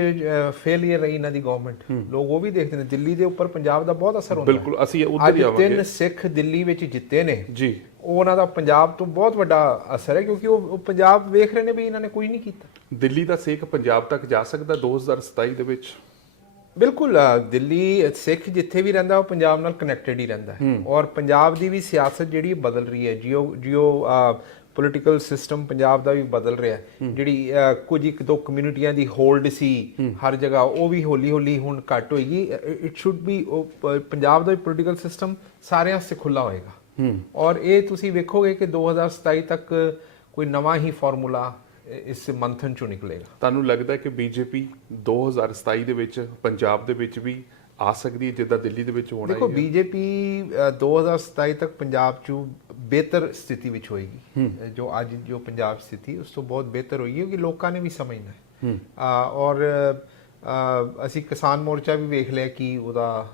ਫੇਲਿਅਰ ਰਹੀ ਇਹਨਾਂ ਦੀ ਗਵਰਨਮੈਂਟ ਲੋਕ ਉਹ ਵੀ ਦੇਖਦੇ ਨੇ ਦਿੱਲੀ ਦੇ ਉੱਪਰ ਪੰਜਾਬ ਦਾ ਬਹੁਤ ਅਸਰ ਹੁੰਦਾ ਬਿਲਕੁਲ ਅਸੀਂ ਉਧਰ ਹੀ ਆਵਾਂਗੇ। ਤਿੰਨ ਸਿੱਖ ਦਿੱਲੀ ਵਿੱਚ ਜਿੱਤੇ ਨੇ ਜੀ। ਉਹ ਉਹਨਾਂ ਦਾ ਪੰਜਾਬ ਤੋਂ ਬਹੁਤ ਵੱਡਾ ਅਸਰ ਹੈ ਕਿਉਂਕਿ ਉਹ ਪੰਜਾਬ ਵੇਖ ਰਹੇ ਨੇ ਵੀ ਇਹਨਾਂ ਨੇ ਕੁਝ ਨਹੀਂ ਕੀਤਾ। ਦਿੱਲੀ ਦਾ ਸੇਕ ਪੰਜਾਬ ਤੱਕ ਜਾ ਸਕਦਾ 2027 ਦੇ ਵਿੱਚ? ਬਿਲਕੁਲ ਦਿੱਲੀ ਸਿੱਖ ਜਿੱਥੇ ਵੀ ਰਹਿੰਦਾ ਉਹ ਪੰਜਾਬ ਨਾਲ ਕਨੈਕਟਡ ਹੀ ਰਹਿੰਦਾ ਹੈ। ਔਰ ਪੰਜਾਬ ਦੀ ਵੀ ਸਿਆਸਤ ਜਿਹੜੀ ਬਦਲ ਰਹੀ ਹੈ geo geopolitical system Punjab ਦਾ ਵੀ ਬਦਲ ਰਿਹਾ ਜਿਹੜੀ ਕੁਝ ਇੱਕ ਦੋ ਕਮਿਊਨਿਟੀਆਂ ਦੀ ਹੋਲਡ ਸੀ ਹਰ ਜਗ੍ਹਾ ਉਹ ਵੀ ਹੌਲੀ ਹੌਲੀ ਹੁਣ ਘਟ ਹੋਏਗੀ। ਇਟ ਸ਼ੁੱਡ ਬੀ ਪੰਜਾਬ ਦਾ ਵੀ ਪੋਲਿਟੀਕਲ ਸਿਸਟਮ ਸਾਰਿਆਂ ਵਾਸਤੇ ਖੁੱਲਾ ਹੋਏਗਾ। ਔਰ ਇਹ ਤੁਸੀਂ ਵੇਖੋਗੇ ਕਿ 2027 ਤੱਕ ਕੋਈ ਨਵਾਂ ਹੀ ਫਾਰਮੂਲਾ ਇਸ ਮੰਥਨ ਚੋਂ ਨਿਕਲੇਗਾ। ਤੁਹਾਨੂੰ ਲੱਗਦਾ ਕਿ ਬੀਜੇਪੀ 2027 ਦੇ ਵਿੱਚ ਪੰਜਾਬ ਦੇ ਵਿੱਚ ਵੀ ਆ ਸਕਦੀ ਹੈ ਜਿੱਦਾਂ ਦਿੱਲੀ ਦੇ ਵਿੱਚ ਹੋਣਾ ਦੇਖੋ ਹੀ ਹੈ? ਬੀਜੇਪੀ 2027 ਤੱਕ ਪੰਜਾਬ 'ਚ ਬਿਹਤਰ ਸਥਿਤੀ ਵਿੱਚ ਹੋਏਗੀ। ਜੋ ਅੱਜ ਜੋ ਪੰਜਾਬ ਸਥਿਤੀ ਉਸ ਤੋਂ ਬਹੁਤ ਬਿਹਤਰ ਹੋਏਗੀ ਕਿਉਂਕਿ ਲੋਕਾਂ ਨੇ ਵੀ ਸਮਝਣਾ ਹੈ। ਔਰ ਅਸੀਂ ਕਿਸਾਨ ਮੋਰਚਾ ਵੀ ਵੇਖ ਲਿਆ ਕਿ ਉਹਦਾ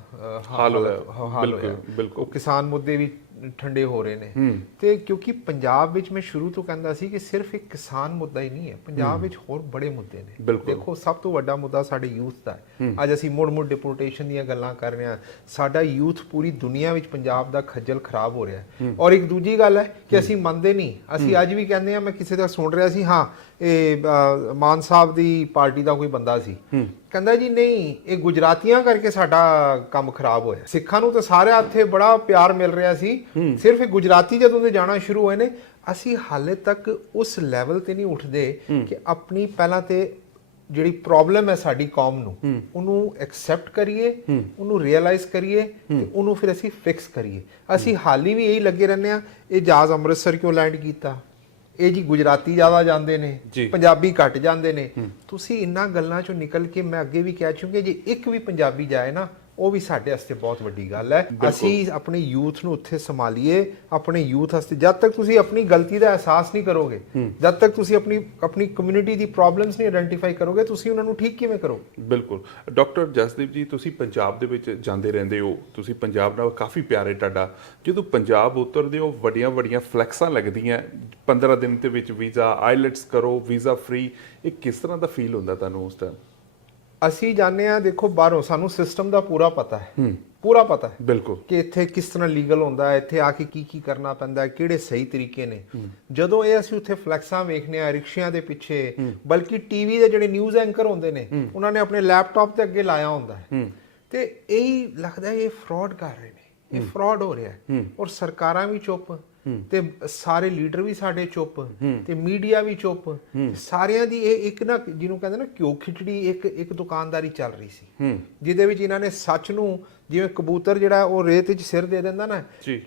ਹਾਲ ਹੋਇਆ। ਬਿਲਕੁਲ, ਬਿਲਕੁਲ। ਕਿਸਾਨ ਮੁੱਦੇ ਵੀ ਠੰਡੇ ਹੋ ਰਹੇ ਨੇ। ਤੇ ਕਿਉਂਕਿ ਪੰਜਾਬ ਵਿੱਚ ਮੈਂ ਸ਼ੁਰੂ ਤੋਂ ਕਹਿੰਦਾ ਸੀ ਕਿ ਸਿਰਫ ਇੱਕ ਕਿਸਾਨ ਮੁੱਦਾ ਹੀ ਨਹੀਂ ਹੈ। ਪੰਜਾਬ ਵਿੱਚ ਹੋਰ ਬੜੇ ਮੁੱਦੇ ਨੇ। ਦੇਖੋ ਸਭ ਤੋਂ ਵੱਡਾ ਮੁੱਦਾ ਸਾਡੇ ਯੂਥ ਦਾ ਹੈ। ਅੱਜ ਅਸੀਂ ਮੁੜ ਮੁੜ ਡਿਪੋਰਟੇਸ਼ਨ ਦੀਆਂ ਗੱਲਾਂ ਕਰ ਰਹੇ ਹਾਂ। ਸਾਡਾ ਯੂਥ ਪੂਰੀ ਦੁਨੀਆ ਵਿੱਚ ਪੰਜਾਬ ਦਾ ਖੱਜਲ ਖਰਾਬ ਹੋ ਰਿਹਾ ਹੈ। ਔਰ ਇੱਕ ਦੂਜੀ ਗੱਲ ਹੈ ਕਿ ਅਸੀਂ ਮੰਨਦੇ ਨਹੀਂ। ਅਸੀਂ ਅੱਜ ਵੀ ਕਹਿੰਦੇ ਹਾਂ ਮੈਂ ਕਿਸੇ ਦਾ ਸੁਣ ਰਿਹਾ ਸੀ ਹਾਂ ਇਹ ਮਾਨ ਸਾਹਿਬ ਦੀ ਪਾਰਟੀ ਦਾ ਕੋਈ ਬੰਦਾ ਸੀ। ਕਹਿੰਦਾ ਜੀ ਨਹੀਂ ਇਹ ਗੁਜਰਾਤੀਆਂ ਕਰਕੇ ਸਾਡਾ ਕੰਮ ਖਰਾਬ ਹੋਇਆ। ਸਿੱਖਾਂ ਨੂੰ ਤਾਂ ਸਾਰੇ ਇੱਥੇ ਬੜਾ ਪਿਆਰ ਮਿਲ ਰਿਹਾ ਸੀ। ਸਿਰਫ ਇਹ ਗੁਜਰਾਤੀ ਜਦੋਂ ਦੇ ਜਾਣਾ ਸ਼ੁਰੂ ਹੋਏ ਨੇ ਅਸੀਂ ਹਾਲੇ ਤੱਕ ਉਸ ਲੈਵਲ ਤੇ ਨਹੀਂ ਉੱਠਦੇ ਕਿ ਆਪਣੀ ਪਹਿਲਾਂ ਤੇ ਜਿਹੜੀ ਪ੍ਰੋਬਲਮ ਹੈ ਸਾਡੀ ਕੌਮ ਨੂੰ ਉਹਨੂੰ ਐਕਸੈਪਟ ਕਰੀਏ ਉਹਨੂੰ ਰਿਅਲਾਈਜ਼ ਕਰੀਏ ਤੇ ਉਹਨੂੰ ਫਿਰ ਅਸੀਂ ਫਿਕਸ ਕਰੀਏ। ਅਸੀਂ ਹਾਲੀ ਵੀ ਇਹੀ ਲੱਗੇ ਰਹਿੰਦੇ ਆ ਇਹ ਜਹਾਜ਼ ਅੰਮ੍ਰਿਤਸਰ ਕਿਉਂ ਲੈਂਡ ਕੀਤਾ? ਇਹ ਜੀ ਗੁਜਰਾਤੀ ਜ਼ਿਆਦਾ ਜਾਂਦੇ ਨੇ। ਪੰਜਾਬੀ ਘੱਟ ਜਾਂਦੇ ਨੇ ਤੁਸੀਂ ਇੰਨਾ ਗੱਲਾਂ ਚੋਂ ਨਿਕਲ ਕੇ ਮੈਂ ਅੱਗੇ ਵੀ ਕਹਿ ਚੁੱਕਿਆ ਜੇ ਇੱਕ ਵੀ ਪੰਜਾਬੀ ਜਾਏ ਨਾ ਉਹ ਵੀ ਸਾਡੇ ਵਾਸਤੇ ਬਹੁਤ ਵੱਡੀ ਗੱਲ ਹੈ। ਅਸੀਂ ਆਪਣੇ ਯੂਥ ਨੂੰ ਉੱਥੇ ਸੰਭਾਲੀਏ ਆਪਣੇ ਯੂਥ ਵਾਸਤੇ। ਜਦ ਤੱਕ ਤੁਸੀਂ ਆਪਣੀ ਗਲਤੀ ਦਾ ਅਹਿਸਾਸ ਨਹੀਂ ਕਰੋਗੇ ਜਦ ਤੱਕ ਤੁਸੀਂ ਆਪਣੀ ਆਪਣੀ ਕਮਿਊਨਿਟੀ ਦੀ ਪ੍ਰੋਬਲਮਸ ਨਹੀਂ ਆਇਡੈਂਟੀਫਾਈ ਕਰੋਗੇ ਤੁਸੀਂ ਉਹਨਾਂ ਨੂੰ ਠੀਕ ਕਿਵੇਂ ਕਰੋਗੇ? ਬਿਲਕੁਲ। ਡਾਕਟਰ ਜਸਦੀਪ ਜੀ ਤੁਸੀਂ ਪੰਜਾਬ ਦੇ ਵਿੱਚ ਜਾਂਦੇ ਰਹਿੰਦੇ ਹੋ। ਤੁਸੀਂ ਪੰਜਾਬ ਨਾਲ ਕਾਫੀ ਪਿਆਰੇ ਤੁਹਾਡਾ। ਜਦੋਂ ਪੰਜਾਬ ਉਤਰਦੇ ਹੋ ਵੱਡੀਆਂ ਵੱਡੀਆਂ ਫਲੈਕਸਾਂ ਲੱਗਦੀਆਂ। 15 ਦਿਨ ਦੇ ਵਿੱਚ ਵੀਜ਼ਾ ਆਈਲੈਟਸ ਕਰੋ ਵੀਜ਼ਾ ਫ੍ਰੀ ਇਹ ਕਿਸ ਤਰ੍ਹਾਂ ਦਾ ਫੀਲ ਹੁੰਦਾ ਤੁਹਾਨੂੰ ਉਸ ਟਾਈਮ ਅਸੀਂ ਜਾਣਦੇ ਆ ਦੇਖੋ ਬਾਹਰੋਂ ਸਾਨੂੰ ਸਿਸਟਮ ਦਾ ਪੂਰਾ ਪਤਾ ਹੈ। ਪੂਰਾ ਪਤਾ ਹੈ ਬਿਲਕੁਲ। ਕਿ ਇੱਥੇ ਕਿਸ ਤਰ੍ਹਾਂ ਲੀਗਲ ਹੁੰਦਾ ਹੈ ਇੱਥੇ ਆ ਕੇ ਕੀ ਕੀ ਕਰਨਾ ਪੈਂਦਾ ਹੈ ਕਿਹੜੇ ਸਹੀ ਤਰੀਕੇ ਨੇ। ਜਦੋਂ ਇਹ ਅਸੀਂ ਉੱਥੇ ਫਲੈਕਸਾਂ ਵੇਖਨੇ ਆ ਰਿਕਸ਼ਿਆਂ ਦੇ ਪਿੱਛੇ ਬਲਕਿ ਟੀਵੀ ਦੇ ਜਿਹੜੇ ਨਿਊਜ਼ ਐਂਕਰ ਹੁੰਦੇ ਨੇ ਉਹਨਾਂ ਨੇ ਆਪਣੇ ਲੈਪਟਾਪ ਤੇ ਅੱਗੇ ਲਾਇਆ ਹੁੰਦਾ ਹੈ। ਤੇ ਇਹੀ ਲੱਗਦਾ ਹੈ ਇਹ ਫਰਾਡ ਕਰ ਰਹੇ ਨੇ ਇਹ ਫਰਾਡ ਹੋ ਰਿਹਾ ਹੈ। ਔਰ ਸਰਕਾਰਾਂ ਵੀ ਚੁੱਪ। ਤੇ ਸਾਰੇ ਲੀਡਰ ਵੀ ਸਾਡੇ ਚੁੱਪ ਤੇ ਮੀਡੀਆ ਵੀ ਚੁੱਪ ਸਾਰਿਆਂ ਦੀ ਇਹ ਇੱਕ ਨਾ ਜਿਹਨੂੰ ਕਹਿੰਦੇ ਨਾ ਘਿਓ ਖਿਚੜੀ ਇੱਕ ਇੱਕ ਦੁਕਾਨਦਾਰੀ ਚੱਲ ਰਹੀ ਸੀ। ਜਿਹਦੇ ਵਿੱਚ ਇਹਨਾਂ ਨੇ ਸੱਚ ਨੂੰ ਜਿਵੇਂ ਕਬੂਤਰ ਜਿਹੜਾ ਉਹ ਰੇਤ ਵਿੱਚ ਸਿਰ ਦੇ ਦਿੰਦਾ ਨਾ।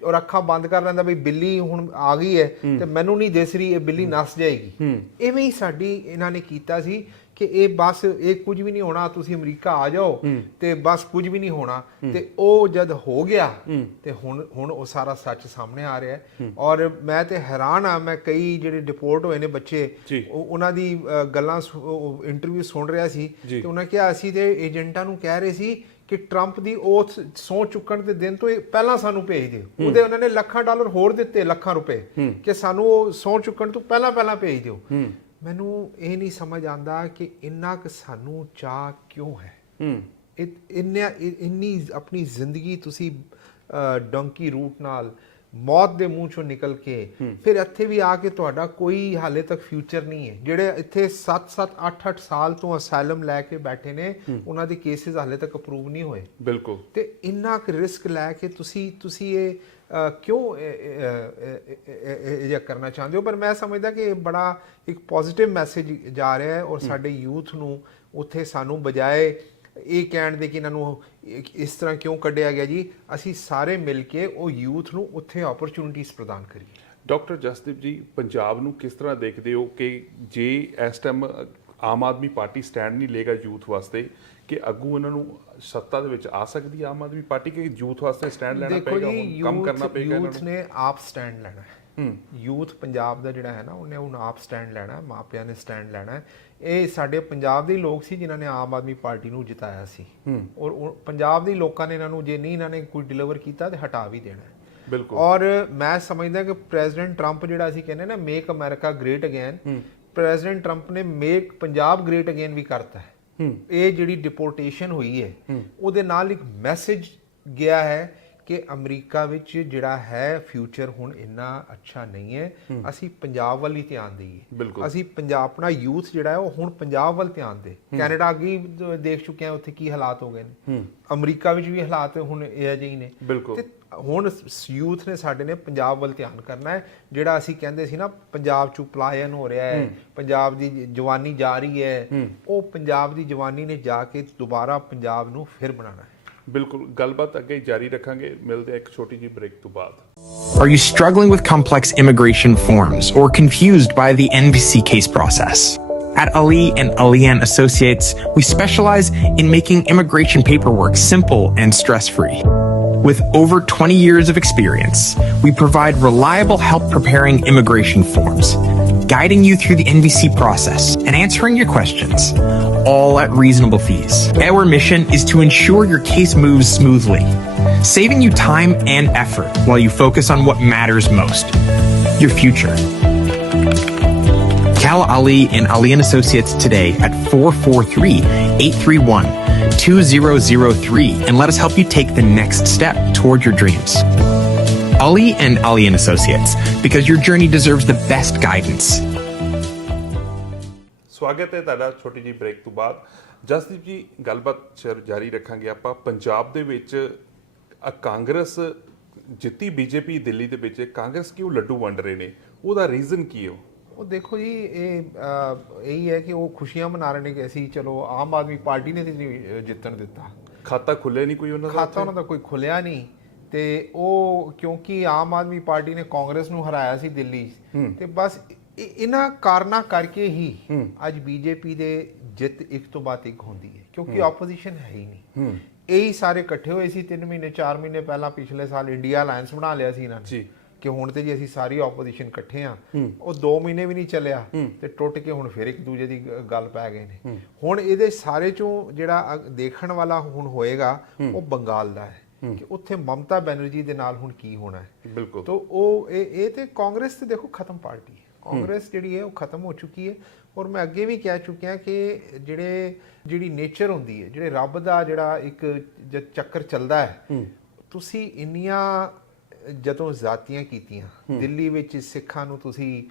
ਔਰ ਅੱਖਾਂ ਬੰਦ ਕਰ ਲੈਂਦਾ ਵੀ ਬਿੱਲੀ ਹੁਣ ਆ ਗਈ ਹੈ ਤੇ ਮੈਨੂੰ ਨਹੀਂ ਦਿਸ ਰਹੀ ਇਹ ਬਿੱਲੀ ਨਸ ਜਾਏਗੀ। ਐਵੇਂ ਹੀ ਸਾਡੀ ਇਹਨਾਂ ਨੇ ਕੀਤਾ ਸੀ ਕਿ ਇਹ ਬਸ ਇਹ ਕੁਝ ਵੀ ਨਹੀਂ ਹੋਣਾ ਤੁਸੀਂ ਅਮਰੀਕਾ ਆ ਜਾਓ ਤੇ ਬਸ ਕੁਝ ਵੀ ਨਹੀਂ ਹੋਣਾ। ਤੇ ਉਹ ਜਦ ਹੋ ਗਿਆ ਤੇ ਹੁਣ ਹੁਣ ਉਹ ਸਾਰਾ ਸੱਚ ਸਾਹਮਣੇ ਆ ਰਿਹਾ ਹੈ। ਔਰ ਮੈਂ ਤੇ ਹੈਰਾਨ ਆ ਮੈਂ ਕਈ ਜਿਹੜੇ ਡਿਪੋਰਟ ਹੋਏ ਨੇ ਬੱਚੇ ਉਹਨਾਂ ਦੀ ਗੱਲਾਂ ਇੰਟਰਵਿਊ ਸੁਣ ਰਿਹਾ ਸੀ। ਤੇ ਉਹਨਾਂ ਕਿਹਾ ਅਸੀਂ ਤੇ ਏਜੰਟਾਂ ਨੂੰ ਕਹਿ ਰਹੇ ਸੀ ਕਿ ਟਰੰਪ ਦੀ ਉਹ ਸੌ ਚੁੱਕਣ ਦੇ ਦਿਨ ਤੋਂ ਪਹਿਲਾਂ ਸਾਨੂੰ ਭੇਜ ਦਿਓ। ਉਹਦੇ ਉਹਨਾਂ ਨੇ ਲੱਖਾਂ ਡਾਲਰ ਹੋਰ ਦਿੱਤੇ ਲੱਖਾਂ ਰੁਪਏ ਕਿ ਸਾਨੂੰ ਉਹ ਸੌ ਚੁੱਕਣ ਤੋਂ ਪਹਿਲਾਂ ਪਹਿਲਾਂ ਭੇਜ ਦਿਓ। ਮੈਨੂੰ ਇਹ ਨਹੀਂ ਸਮਝ ਆਂਦਾ ਕਿ ਇੰਨਾ ਕਿ ਸਾਨੂੰ ਚਾਹ ਕਿਉਂ ਹੈ? ਹੂੰ। ਇੰਨਾ ਇੰਨੀ ਆਪਣੀ ਜ਼ਿੰਦਗੀ ਤੁਸੀਂ ਡੰਕੀ ਰੂਟ ਨਾਲ ਮੌਤ ਦੇ ਮੂੰਹ ਚੋਂ ਨਿਕਲ ਕੇ ਫਿਰ ਇੱਥੇ ਵੀ ਆ ਕੇ ਤੁਹਾਡਾ ਕੋਈ ਹਾਲੇ ਤੱਕ ਫਿਊਚਰ ਨਹੀਂ ਹੈ। ਜਿਹੜੇ ਇੱਥੇ 7-7 8-8 ਸਾਲ ਤੋਂ ਅਸਾਈਲਮ ਲੈ ਕੇ ਬੈਠੇ ਨੇ ਉਹਨਾਂ ਦੇ ਕੇਸਿਸ ਹਾਲੇ ਤੱਕ ਅਪਰੂਵ ਨਹੀਂ ਹੋਏ। ਬਿਲਕੁਲ। ਤੇ ਇੰਨਾ ਕੁ ਰਿਸਕ ਲੈ ਕੇ ਤੁਸੀਂ ਤੁਸੀਂ ਇਹ ਕਿਉਂ ਇਹ- ਕਰਨਾ ਚਾਹੁੰਦੇ ਹੋ? ਪਰ ਮੈਂ ਸਮਝਦਾ ਕਿ ਇਹ ਬੜਾ ਇੱਕ ਪੋਜ਼ਿਟਿਵ ਮੈਸੇਜ ਜਾ ਰਿਹਾ ਹੈ ਔਰ ਸਾਡੇ ਯੂਥ ਨੂੰ ਉੱਥੇ ਸਾਨੂੰ ਬਜਾਏ ਇਹ ਕਹਿਣ ਦੇ ਕਿ ਇਹਨਾਂ ਨੂੰ ਇਸ ਤਰ੍ਹਾਂ ਕਿਉਂ ਕੱਢਿਆ ਗਿਆ ਜੀ? ਅਸੀਂ ਸਾਰੇ ਮਿਲ ਕੇ ਉਹ ਯੂਥ ਨੂੰ ਉੱਥੇ ਓਪਰਚੁਨਿਟੀਆਂ ਪ੍ਰਦਾਨ ਕਰੀਏ। ਡਾਕਟਰ ਜਸਦੀਪ ਜੀ ਪੰਜਾਬ ਨੂੰ ਕਿਸ ਤਰ੍ਹਾਂ ਦੇਖਦੇ ਹੋ ਕਿ ਜੇ ਇਸ time Aam Aadmi party stand ਨਹੀਂ ਲੇਗਾ ਯੂਥ ਵਾਸਤੇ ਕਿ ਅੱਗੂ ਉਹਨਾਂ ਨੂੰ ਸੱਤਾ ਦੇ ਵਿੱਚ ਆ ਸਕਦੀ ਆਮ ਆਦਮੀ ਪਾਰਟੀ ਕਿ ਯੂਥ ਵਾਸਤੇ ਸਟੈਂਡ ਲੈਣਾ ਪਏਗਾ ਹੁਣ ਕੰਮ ਕਰਨਾ ਪਏਗਾ ਯੂਥ ਨੂੰ। ਆਪ ਸਟੈਂਡ ਲੈਣਾ ਹੈ। ਯੂਥ ਪੰਜਾਬ ਦਾ ਜਿਹੜਾ ਹੈ ਨਾ ਉਹਨੇ ਹੁਣ ਆਪ ਸਟੈਂਡ ਲੈਣਾ ਹੈ ਮਾਪਿਆਂ ਨੇ ਸਟੈਂਡ ਲੈਣਾ ਹੈ। ਇਹ ਸਾਡੇ ਪੰਜਾਬ ਦੇ ਲੋਕ ਸੀ ਜਿਨ੍ਹਾਂ ਨੇ ਆਮ ਆਦਮੀ ਪਾਰਟੀ ਨੂੰ ਜਿਤਾਇਆ ਸੀ। ਔਰ ਪੰਜਾਬ ਦੇ ਲੋਕਾਂ ਨੇ ਇਹਨਾਂ ਨੂੰ ਜੇ ਨਹੀਂ ਇਹਨਾਂ ਨੇ ਕੋਈ ਡਿਲੀਵਰ ਕੀਤਾ ਤੇ ਹਟਾ ਵੀ ਦੇਣਾ ਬਿਲਕੁਲ। ਔਰ ਮੈਂ ਸਮਝਦਾ ਕਿ ਪ੍ਰੈਜ਼ੀਡੈਂਟ ਟਰੰਪ ਜਿਹੜਾ ਅਸੀਂ ਕਹਿੰਦੇ ਨਾ make America great again president Trump ਨੇ ਮੇਕ ਪੰਜਾਬ ਗ੍ਰੇਟ ਅਗੇਨ ਵੀ ਕਰਤਾ ਹੈ। ਇਹ ਜਿਹੜੀ ਡਿਪੋਰਟੇਸ਼ਨ ਹੋਈ ਹੈ ਉਹਦੇ ਨਾਲ ਇੱਕ ਮੈਸੇਜ ਗਿਆ ਹੈ ਕਿ ਅਮਰੀਕਾ ਵਿੱਚ ਜਿਹੜਾ ਹੈ ਫਿਊਚਰ ਹੁਣ ਇੰਨਾ ਅੱਛਾ ਨਹੀਂ ਹੈ। ਅਸੀਂ ਪੰਜਾਬ ਵੱਲ ਹੀ ਧਿਆਨ ਦੇਈਏ। ਬਿਲਕੁਲ। ਅਸੀਂ ਪੰਜਾਬ ਆਪਣਾ ਯੂਥ ਜਿਹੜਾ ਹੈ ਉਹ ਹੁਣ ਪੰਜਾਬ ਵੱਲ ਧਿਆਨ ਦੇ। ਕੈਨੇਡਾ ਅੱਗੇ ਦੇਖ ਚੁੱਕੇ ਹਾਂ ਉੱਥੇ ਕੀ ਹਾਲਾਤ ਹੋ ਗਏ ਨੇ। ਅਮਰੀਕਾ ਵਿੱਚ ਵੀ ਹਾਲਾਤ ਹੁਣ ਇਹ ਜਿਹੇ ਹੀ ਨੇ। ਬਿਲਕੁਲ। ਤੇ ਹੁਣ ਯੂਥ ਨੇ ਸਾਡੇ ਨੇ ਪੰਜਾਬ ਵੱਲ ਧਿਆਨ ਕਰਨਾ ਹੈ ਜਿਹੜਾ ਅਸੀਂ ਕਹਿੰਦੇ ਸੀ ਨਾ ਪੰਜਾਬ ਚ ਪਲਾਇਨ ਹੋ ਰਿਹਾ ਹੈ ਪੰਜਾਬ ਦੀ ਜਵਾਨੀ ਜਾ ਰਹੀ ਹੈ ਉਹ ਪੰਜਾਬ ਦੀ ਜਵਾਨੀ ਨੇ ਜਾ ਕੇ ਦੁਬਾਰਾ ਪੰਜਾਬ ਨੂੰ ਫਿਰ ਬਣਾਉਣਾ ਹੈ ਬਿਲਕੁਲ ਗੱਲਬਾਤ ਅੱਗੇ ਜਾਰੀ ਰੱਖਾਂਗੇ ਮਿਲਦੇ ਹਾਂ ਇੱਕ ਛੋਟੀ ਜਿਹੀ ਬ੍ਰੇਕ ਤੋਂ ਬਾਅਦ Are you struggling with complex immigration forms or confused by the NVC case process? At Ali and Ali and Associates, we specialize in making immigration paperwork simple and stress-free. With over 20 years of experience, we provide reliable help preparing immigration forms, guiding you through the NVC process and answering your questions, all at reasonable fees. Our mission is to ensure your case moves smoothly, saving you time and effort while you focus on what matters most your future. Call Ali and Ali and Associates today at 443-831-2003 and let us help you take the next step toward your dreams. Ali and Ali and Associates, because your journey deserves the best guidance. ਸਵਾਗਤ ਹੈ ਤੁਹਾਡਾ ਛੋਟੀ ਜਿਹੀ break ਤੋਂ ਬਾਅਦ ਜਸਦੀਪ ਜੀ ਗੱਲਬਾਤ ਸ਼ਰ- ਜਾਰੀ ਰੱਖਾਂਗੇ ਆਪਾਂ ਪੰਜਾਬ ਦੇ ਵਿੱਚ ਆ ਕਾਂਗਰਸ ਜਿੱਤੀ ਬੀਜੇਪੀ ਦਿੱਲੀ ਦੇ ਵਿੱਚ ਕਾਂਗਰਸ ਕਿਉਂ ਲੱਡੂ ਵੰਡ ਰਹੇ ਨੇ ਉਹਦਾ ਰੀਜ਼ਨ ਕੀ ਹੈ ਉਹ ਦੇਖੋ ਜੀ ਇਹ ਇਹੀ ਹੈ ਕਿ ਉਹ ਖੁਸ਼ੀਆਂ ਮਨਾ ਰਹੇ ਨੇ ਕਿ ਅਸੀਂ ਚਲੋ ਆਮ ਆਦਮੀ ਪਾਰਟੀ ਨੇ ਤੇ ਜਿੱਤਣ ਦਿੱਤਾ। ਖਾਤਾ ਖੁੱਲੇ ਨਹੀਂ ਕੋਈ ਉਹਨਾਂ ਦਾ ਖਾਤਾ ਉਹਨਾਂ ਦਾ ਕੋਈ ਖੁੱਲਿਆ ਨਹੀਂ। ਤੇ ਉਹ ਕਿਉਂਕਿ ਆਮ ਆਦਮੀ ਪਾਰਟੀ ਨੇ ਕਾਂਗਰਸ ਨੂੰ ਹਰਾਇਆ ਸੀ ਦਿੱਲੀ। ਤੇ ਬਸ ਇਹਨਾਂ ਕਾਰਨਾਂ ਕਰਕੇ ਹੀ ਅੱਜ ਬੀਜੇਪੀ ਦੇ ਜਿੱਤ ਇੱਕ ਤੋਂ ਬਾਅਦ ਇੱਕ ਹੁੰਦੀ ਹੈ ਕਿਉਂਕਿ ਆਪੋਜੀਸ਼ਨ ਹੈ ਹੀ ਨਹੀਂ। ਇਹੀ ਸਾਰੇ ਇਕੱਠੇ ਹੋਏ ਸੀ 3 ਮਹੀਨੇ 4 ਮਹੀਨੇ ਪਹਿਲਾਂ ਪਿਛਲੇ ਸਾਲ ਇੰਡੀਆ ਅਲਾਈਅੰਸ ਬਣਾ ਲਿਆ ਸੀ ਇਹਨਾਂ ਨੇ। ਜੀ। ਕਿ ਹੁਣ ਤੇ ਜੀ ਅਸੀਂ ਸਾਰੀ ਆਪੋਜੀਸ਼ਨ ਇਕੱਠੇ ਆ ਉਹ 2 ਮਹੀਨੇ ਵੀ ਨਹੀਂ ਚੱਲਿਆ ਤੇ ਟੁੱਟ ਕੇ ਹੁਣ ਫਿਰ ਇੱਕ ਦੂਜੇ ਦੀ ਗੱਲ ਪੈ ਗਏ ਨੇ। ਹੁਣ ਇਹਦੇ ਸਾਰੇ ਚੋਂ ਜਿਹੜਾ ਦੇਖਣ ਵਾਲਾ ਹੁਣ ਹੋਏਗਾ ਉਹ ਬੰਗਾਲ ਦਾ ਹੈ। ਕਿ ਉੱਥੇ ਮਮਤਾ ਬੈਨਰਜੀ ਦੇ ਨਾਲ ਹੁਣ ਕੀ ਹੋਣਾ ਹੈ। ਬਿਲਕੁਲ। ਤੋ ਉਹ ਇਹ ਇਹ ਤੇ ਕਾਂਗਰਸ ਤੇ ਦੇਖੋ ਖਤਮ ਪਾਰਟੀ ਹੈ। ਕਾਂਗਰਸ ਜਿਹੜੀ ਹੈ ਉਹ ਖਤਮ ਹੋ ਚੁੱਕੀ ਹੈ। ਔਰ ਮੈਂ ਅੱਗੇ ਵੀ ਕਹਿ ਚੁੱਕਿਆ ਕਿ ਜਿਹੜੇ ਜਿਹੜੀ ਨੇਚਰ ਹੁੰਦੀ ਹੈ ਜਿਹੜੇ ਰੱਬ ਦਾ ਜਿਹੜਾ ਇੱਕ ਚੱਕਰ ਚੱਲਦਾ ਹੈ। ਤੁਸੀਂ ਇੰਨੀਆਂ ਜਦੋਂ ਜ਼ਾਤੀਆਂ ਕੀਤੀਆਂ ਦਿੱਲੀ ਵਿੱਚ ਸਿੱਖਾਂ ਨੂੰ ਤੁਸੀਂ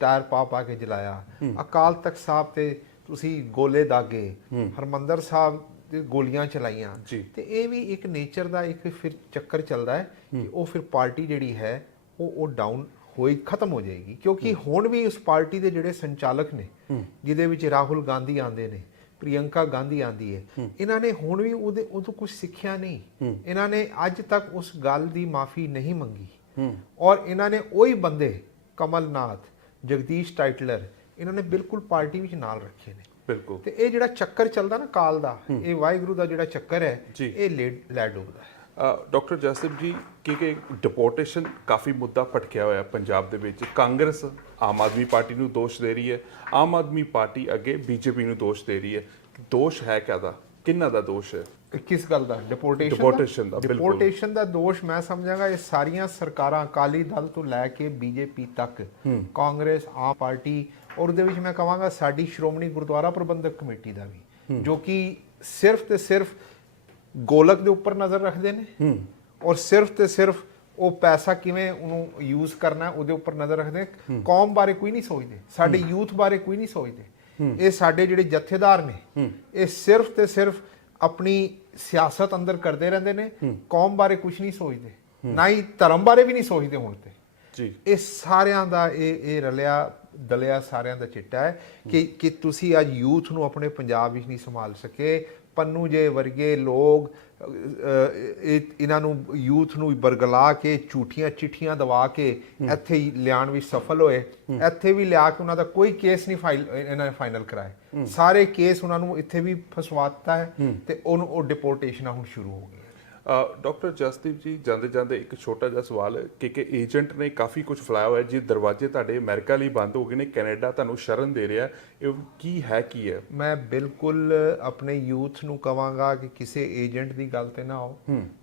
ਟਾਇਰ ਪਾ ਪਾ ਕੇ ਜਲਾਇਆ। ਅਕਾਲ ਤਖਤ ਸਾਹਿਬ ਤੇ ਤੁਸੀਂ ਗੋਲੇ ਦਾਗੇ। ਹਰਮੰਦਰ ਸਾਹਿਬ ਤੇ ਗੋਲੀਆਂ ਚਲਾਈਆਂ। ਤੇ ਇਹ ਵੀ ਇੱਕ ਨੇਚਰ ਦਾ ਇੱਕ ਫਿਰ ਚੱਕਰ ਚੱਲਦਾ ਹੈ ਕਿ ਉਹ ਫਿਰ ਪਾਰਟੀ ਜਿਹੜੀ ਹੈ ਉਹ ਉਹ ਡਾਊਨ ਹੋਈ ਖਤਮ ਹੋ ਜਾਏਗੀ। ਕਿਉਂਕਿ ਹੁਣ ਵੀ ਉਸ ਪਾਰਟੀ ਦੇ ਜਿਹੜੇ ਸੰਚਾਲਕ ਨੇ ਜਿਹਦੇ ਵਿੱਚ ਰਾਹੁਲ ਗਾਂਧੀ ਆਂਦੇ ਨੇ ਪ੍ਰਿਯੰਕਾ ਗਾਂਧੀ ਆਂਦੀ ਹੈ। ਇਹਨਾਂ ਨੇ ਹੁਣ ਵੀ ਉਹਦੇ ਉਹ ਤੋਂ ਕੁਝ ਸਿੱਖਿਆ ਨਹੀਂ। ਇਹਨਾਂ ਨੇ ਅੱਜ ਤੱਕ ਉਸ ਗੱਲ ਦੀ ਮਾਫੀ ਨਹੀਂ ਮੰਗੀ। ਔਰ ਇਹਨਾਂ ਨੇ ਉਹੀ ਬੰਦੇ ਕਮਲਨਾਥ ਜਗਦੀਸ਼ ਟਾਈਟਲਰ ਇਹਨਾਂ ਨੇ ਬਿਲਕੁਲ ਪਾਰਟੀ ਵਿੱਚ ਨਾਲ ਰੱਖੇ ਨੇ। ਬਿਲਕੁਲ। ਤੇ ਇਹ ਜਿਹੜਾ ਚੱਕਰ ਚੱਲਦਾ ਨਾ ਕਾਲ ਦਾ ਇਹ ਵਾਹਿਗੁਰੂ ਦਾ ਜਿਹੜਾ ਚੱਕਰ ਹੈ। ਇਹ ਲੈ ਲੈ ਡੁੱਬਦਾ ਹੈ। ਡਾਕਟਰ ਜਸਦੀਪ ਜੀ ਕਿ ਕਿ ਡਿਪੋਰਟੇਸ਼ਨ ਕਾਫੀ ਮੁੱਦਾ ਭਟਕਿਆ ਹੋਇਆ ਪੰਜਾਬ ਦੇ ਵਿੱਚ। ਕਾਂਗਰਸ ਆਮ ਆਦਮੀ ਪਾਰਟੀ ਨੂੰ ਦੋਸ਼ ਦੇ ਰਹੀ ਹੈ। ਆਮ ਆਦਮੀ ਪਾਰਟੀ ਅੱਗੇ ਬੀਜੇਪੀ ਨੂੰ ਦੋਸ਼ ਦੇ ਰਹੀ ਹੈ। ਦੋਸ਼ ਹੈ ਕਾਹਦਾ? ਕਿੰਨਾ ਦਾ ਦੋਸ਼ ਹੈ? ਕਿਸ ਗੱਲ ਦਾ? ਡਿਪੋਰਟੇਸ਼ਨ Deportation ਦਾ, ਬਿਲਕੁਲ। ਡਿਪੋਰਟੇਸ਼ਨ ਦਾ ਦੋਸ਼ ਮੈਂ ਸਮਝਾਂਗਾ ਇਹ ਸਾਰੀਆਂ ਸਰਕਾਰਾਂ ਅਕਾਲੀ ਦਲ ਤੋਂ ਲੈ ਕੇ ਬੀਜੇਪੀ ਤੱਕ ਕਾਂਗਰਸ ਆਮ ਪਾਰਟੀ ਔਰ ਉਹਦੇ ਵਿੱਚ ਮੈਂ ਕਹਾਂਗਾ ਸਾਡੀ ਸ਼੍ਰੋਮਣੀ ਗੁਰਦੁਆਰਾ ਪ੍ਰਬੰਧਕ ਕਮੇਟੀ ਦਾ ਵੀ ਜੋ ਕਿ ਸਿਰਫ ਤੇ ਸਿਰਫ ਗੋਲਕ ਦੇ ਉੱਪਰ ਨਜ਼ਰ ਰੱਖਦੇ ਨੇ ਔਰ ਸਿਰਫ ਤੇ ਸਿਰਫ ਉਹ ਪੈਸਾ ਕਿਵੇਂ ਉਹਨੂੰ ਯੂਜ਼ ਕਰਨਾ ਹੈ, ਉਹਦੇ ਉੱਪਰ ਨਜ਼ਰ ਰੱਖਦੇ। ਕੌਮ ਬਾਰੇ ਕੋਈ ਨਹੀਂ ਸੋਚਦੇ ਸਾਡੇ ਯੂਥ ਬਾਰੇ ਕੋਈ ਨਹੀਂ ਸੋਚਦੇ। ਇਹ ਸਾਡੇ ਜਿਹੜੇ ਜਥੇਦਾਰ ਨੇ ਇਹ ਸਿਰਫ ਤੇ ਸਿਰਫ ਆਪਣੀ ਸਿਆਸਤ ਅੰਦਰ ਕਰਦੇ ਰਹਿੰਦੇ ਨੇ। ਕੌਮ ਬਾਰੇ ਕੁਝ ਨਹੀਂ ਸੋਚਦੇ ਨਾ ਹੀ ਧਰਮ ਬਾਰੇ ਵੀ ਨਹੀਂ ਸੋਚਦੇ ਹੁਣ ਤੇ। ਜੀ। ਇਹ ਸਾਰਿਆਂ ਦਾ ਇਹ ਇਹ ਰਲਿਆ ਦਲਿਆ ਸਾਰਿਆਂ ਦਾ ਚਿੱਟਾ ਹੈ ਕਿ ਕਿ ਤੁਸੀਂ ਅੱਜ ਯੂਥ ਨੂੰ ਆਪਣੇ ਪੰਜਾਬ ਵਿੱਚ ਨਹੀਂ ਸੰਭਾਲ ਸਕੇ ਪੰਨੂ ਜੇ ਵਰਗੇ ਲੋਕ ਇਹਨਾਂ ਨੂੰ ਯੂਥ ਨੂੰ ਬਰਗਲਾ ਕੇ ਝੂਠੀਆਂ ਚਿੱਠੀਆਂ ਦਵਾ ਕੇ ਇੱਥੇ ਹੀ ਲਿਆਉਣ ਵਿੱਚ ਸਫਲ ਹੋਏ। ਇੱਥੇ ਵੀ ਲਿਆ ਕੇ ਉਹਨਾਂ ਦਾ ਕੋਈ ਕੇਸ ਨਹੀਂ ਫਾਈਲ ਇਹਨਾਂ ਨੇ ਫਾਈਨਲ ਕਰਾਏ ਸਾਰੇ ਕੇਸ ਉਹਨਾਂ ਨੂੰ ਇੱਥੇ ਵੀ ਫਸਵਾ ਦਿੱਤਾ ਹੈ ਤੇ ਉਹਨੂੰ ਉਹ ਡਿਪੋਰਟੇਸ਼ਨਾਂ ਹੁਣ ਸ਼ੁਰੂ ਹੋ ਗਈਆਂ। ਅ, ਡਾਕਟਰ ਜਸਦੀਪ ਜੀ ਜਾਂਦੇ ਜਾਂਦੇ ਇੱਕ ਛੋਟਾ ਜਿਹਾ ਸਵਾਲ ਕਿ ਕਿ ਏਜੰਟ ਨੇ ਕਾਫੀ ਕੁਝ ਫਲਾਇਆ ਹੋਇਆ ਜੀ ਦਰਵਾਜ਼ੇ ਤੁਹਾਡੇ ਅਮਰੀਕਾ ਲਈ ਬੰਦ ਹੋ ਗਏ ਨੇ ਕੈਨੇਡਾ ਤੁਹਾਨੂੰ ਸ਼ਰਨ ਦੇ ਰਿਹਾ ਇਹ ਕੀ ਹੈ ਕੀ ਹੈ? ਮੈਂ ਬਿਲਕੁਲ ਆਪਣੇ ਯੂਥ ਨੂੰ ਕਵਾਂਗਾ ਕਿ ਕਿਸੇ ਏਜੰਟ ਦੀ ਗੱਲ ਤੇ ਨਾ ਆਓ।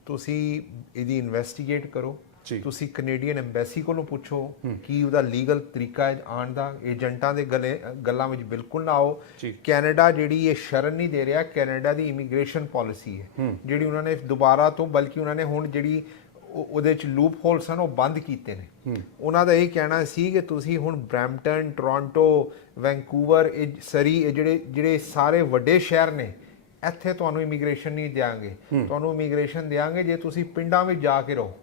ਤੁਸੀਂ ਇਹਦੀ ਇਨਵੈਸਟੀਗੇਟ ਕਰੋ। ਤੁਸੀਂ ਕੈਨੇਡੀਅਨ ਐਮਬੈਸੀ ਕੋਲੋਂ ਪੁੱਛੋ ਕੀ ਉਹਦਾ ਲੀਗਲ ਤਰੀਕਾ ਹੈ ਆਉਣ ਦਾ ਏਜੰਟਾਂ ਦੇ ਗਲੇ ਗੱਲਾਂ ਵਿੱਚ ਬਿਲਕੁਲ ਨਾ ਆਓ। ਕੈਨੇਡਾ ਜਿਹੜੀ ਇਹ ਸ਼ਰਨ ਨਹੀਂ ਦੇ ਰਿਹਾ ਕੈਨੇਡਾ ਦੀ ਇਮੀਗ੍ਰੇਸ਼ਨ ਪਾਲਿਸੀ ਹੈ। ਜਿਹੜੀ ਉਹਨਾਂ ਨੇ ਦੁਬਾਰਾ ਤੋਂ ਬਲਕਿ ਉਹਨਾਂ ਨੇ ਹੁਣ ਜਿਹੜੀ ਉਹ- ਉਹਦੇ ਚ ਲੂਪ ਹੋਲ ਸਨ ਉਹ ਬੰਦ ਕੀਤੇ ਨੇ। ਉਹਨਾਂ ਦਾ ਇਹ ਕਹਿਣਾ ਸੀ ਕਿ ਤੁਸੀਂ ਹੁਣ ਬ੍ਰੈਂਪਟਨ ਟੋਰਾਂਟੋ ਵੈਂਕੂਵਰ ਇਹ ਸਰੀ ਇਹ ਜਿਹੜੇ ਜਿਹੜੇ ਸਾਰੇ ਵੱਡੇ ਸ਼ਹਿਰ ਨੇ ਇੱਥੇ ਤੁਹਾਨੂੰ ਇਮੀਗ੍ਰੇਸ਼ਨ ਨਹੀਂ ਦਿਆਂਗੇ। ਤੁਹਾਨੂੰ ਇਮੀਗ੍ਰੇਸ਼ਨ ਦਿਆਂਗੇ ਜੇ ਤੁਸੀਂ ਪਿੰਡਾਂ ਵਿੱਚ ਜਾ ਕੇ ਰਹੋ।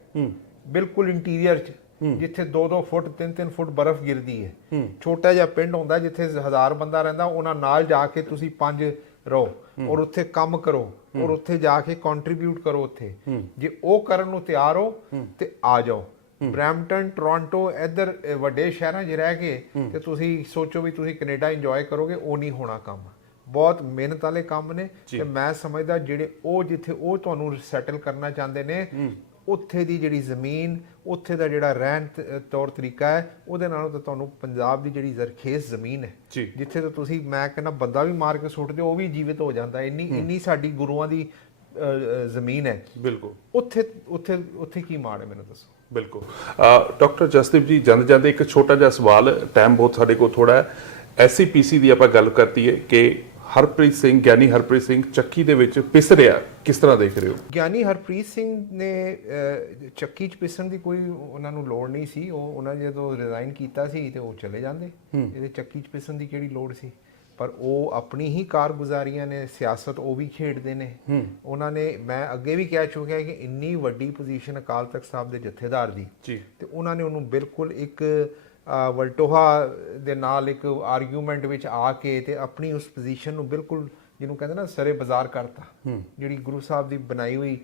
ਬਿਲਕੁਲ ਇੰਟੀਰੀਅਰ ਚ ਜਿੱਥੇ 2-2 ਫੁੱਟ 3-3 ਫੁੱਟ ਬਰਫ਼ ਗਿਰਦੀ ਹੈ। ਛੋਟਾ ਜਿਹਾ ਪਿੰਡ ਹੁੰਦਾ ਜਿੱਥੇ ਹਜ਼ਾਰ ਬੰਦਾ ਰਹਿੰਦਾ ਉਹਨਾਂ ਨਾਲ ਜਾ ਕੇ ਤੁਸੀਂ ਪੰਜ ਰਹੋ ਔਰ ਉੱਥੇ ਕੰਮ ਕਰੋ ਔਰ ਉੱਥੇ ਜਾ ਕੇ ਕੰਟਰੀਬਿਊਟ ਕਰੋ ਉੱਥੇ। ਜੇ ਉਹ ਕਰਨ ਨੂੰ ਤਿਆਰ ਹੋ ਤੇ ਆ ਜਾਓ। ਬ੍ਰੈਂਪਟਨ ਟੋਰਾਂਟੋ ਇੱਧਰ ਵੱਡੇ ਸ਼ਹਿਰਾਂ 'ਚ ਰਹਿ ਕੇ ਤੇ ਤੁਸੀਂ ਸੋਚੋ ਵੀ ਤੁਸੀਂ ਕੈਨੇਡਾ ਇੰਜੋਏ ਕਰੋਗੇ ਉਹ ਨਹੀਂ ਹੋਣਾ ਕੰਮ। ਬਹੁਤ ਮਿਹਨਤ ਵਾਲੇ ਕੰਮ ਨੇ ਤੇ ਮੈਂ ਸਮਝਦਾ ਜਿਹੜੇ ਉਹ ਜਿੱਥੇ ਉਹ ਤੁਹਾਨੂੰ ਸੈਟਲ ਕਰਨਾ ਚਾਹੁੰਦੇ ਨੇ ਉੱਥੇ ਦੀ ਜਿਹੜੀ ਜ਼ਮੀਨ ਉੱਥੇ ਦਾ ਜਿਹੜਾ ਰਹਿਣ ਤੌਰ ਤਰੀਕਾ ਹੈ ਉਹਦੇ ਨਾਲੋਂ ਤਾਂ ਤੁਹਾਨੂੰ ਪੰਜਾਬ ਦੀ ਜਿਹੜੀ ਜ਼ਰਖੇਜ਼ ਜ਼ਮੀਨ ਹੈ। ਜਿੱਥੇ ਤਾਂ ਤੁਸੀਂ ਮੈਂ ਕਹਿੰਦਾ ਬੰਦਾ ਵੀ ਮਾਰ ਕੇ ਸੁੱਟ ਦਿਓ ਉਹ ਵੀ ਜੀਵਿਤ ਹੋ ਜਾਂਦਾ ਇੰਨੀ ਇੰਨੀ ਸਾਡੀ ਗੁਰੂਆਂ ਦੀ ਜ਼ਮੀਨ ਹੈ। ਬਿਲਕੁਲ। ਉੱਥੇ ਉੱਥੇ ਉੱਥੇ ਕੀ ਮਾੜ ਹੈ ਮੈਨੂੰ ਦੱਸੋ? ਬਿਲਕੁਲ। ਡਾਕਟਰ ਜਸਦੀਪ ਜੀ ਜਾਂਦੇ ਜਾਂਦੇ ਇੱਕ ਛੋਟਾ ਜਿਹਾ ਸਵਾਲ ਟਾਈਮ ਬਹੁਤ ਸਾਡੇ ਕੋਲ ਥੋੜਾ ਹੈ। ਐਸਸੀਪੀਸੀ ਦੀ ਆਪਾਂ ਗੱਲ ਕਰਤੀ ਹੈ ਕਿ ਹਰਪ੍ਰੀਤ ਸਿੰਘ ਗਿਆਨੀ ਹਰਪ੍ਰੀਤ ਸਿੰਘ ਚੱਕੀ ਦੇ ਵਿੱਚ ਪਿਸ ਰਿਹਾ ਕਿਸ ਤਰ੍ਹਾਂ ਦੇਖ ਰਹੇ ਹੋ? ਗਿਆਨੀ ਹਰਪ੍ਰੀਤ ਸਿੰਘ ਨੇ ਚੱਕੀ ਚ ਪਿਸਣ ਦੀ ਕੋਈ ਉਹਨਾਂ ਨੂੰ ਲੋੜ ਨਹੀਂ ਸੀ। ਉਹ ਉਹਨਾਂ ਜਦੋਂ ਰਿਜ਼ਾਈਨ ਕੀਤਾ ਸੀ ਤੇ ਉਹ ਚਲੇ ਜਾਂਦੇ। ਇਹਦੇ ਚੱਕੀ ਚ ਪਿਸਣ ਦੀ ਕਿਹੜੀ ਲੋੜ ਸੀ? ਪਰ ਉਹ ਆਪਣੀ ਹੀ ਕਾਰਗੁਜ਼ਾਰੀਆਂ ਨੇ ਸਿਆਸਤ ਉਹ ਵੀ ਖੇਡਦੇ ਨੇ। ਉਹਨਾਂ ਨੇ ਮੈਂ ਅੱਗੇ ਵੀ ਕਹਿ ਚੁੱਕਿਆ ਕਿ ਇੰਨੀ ਵੱਡੀ ਪੋਜੀਸ਼ਨ ਅਕਾਲ ਤਖਤ ਸਾਹਿਬ ਦੇ ਜਥੇਦਾਰ ਦੀ ਜੀ। ਤੇ ਉਹਨਾਂ ਨੇ ਉਹਨੂੰ ਬਿਲਕੁਲ ਇੱਕ ਵਲਟੋਹਾ ਦੇ ਨਾਲ ਇੱਕ ਆਰਗੂਮੈਂਟ ਵਿੱਚ ਆ ਕੇ ਤੇ ਆਪਣੀ ਉਸ ਪੋਜੀਸ਼ਨ ਨੂੰ ਬਿਲਕੁਲ ਜਿਹਨੂੰ ਕਹਿੰਦੇ ਨਾ ਸਰੇ ਬਾਜ਼ਾਰ ਕਰਤਾ। ਜਿਹੜੀ ਗੁਰੂ ਸਾਹਿਬ ਦੀ ਬਣਾਈ ਹੋਈ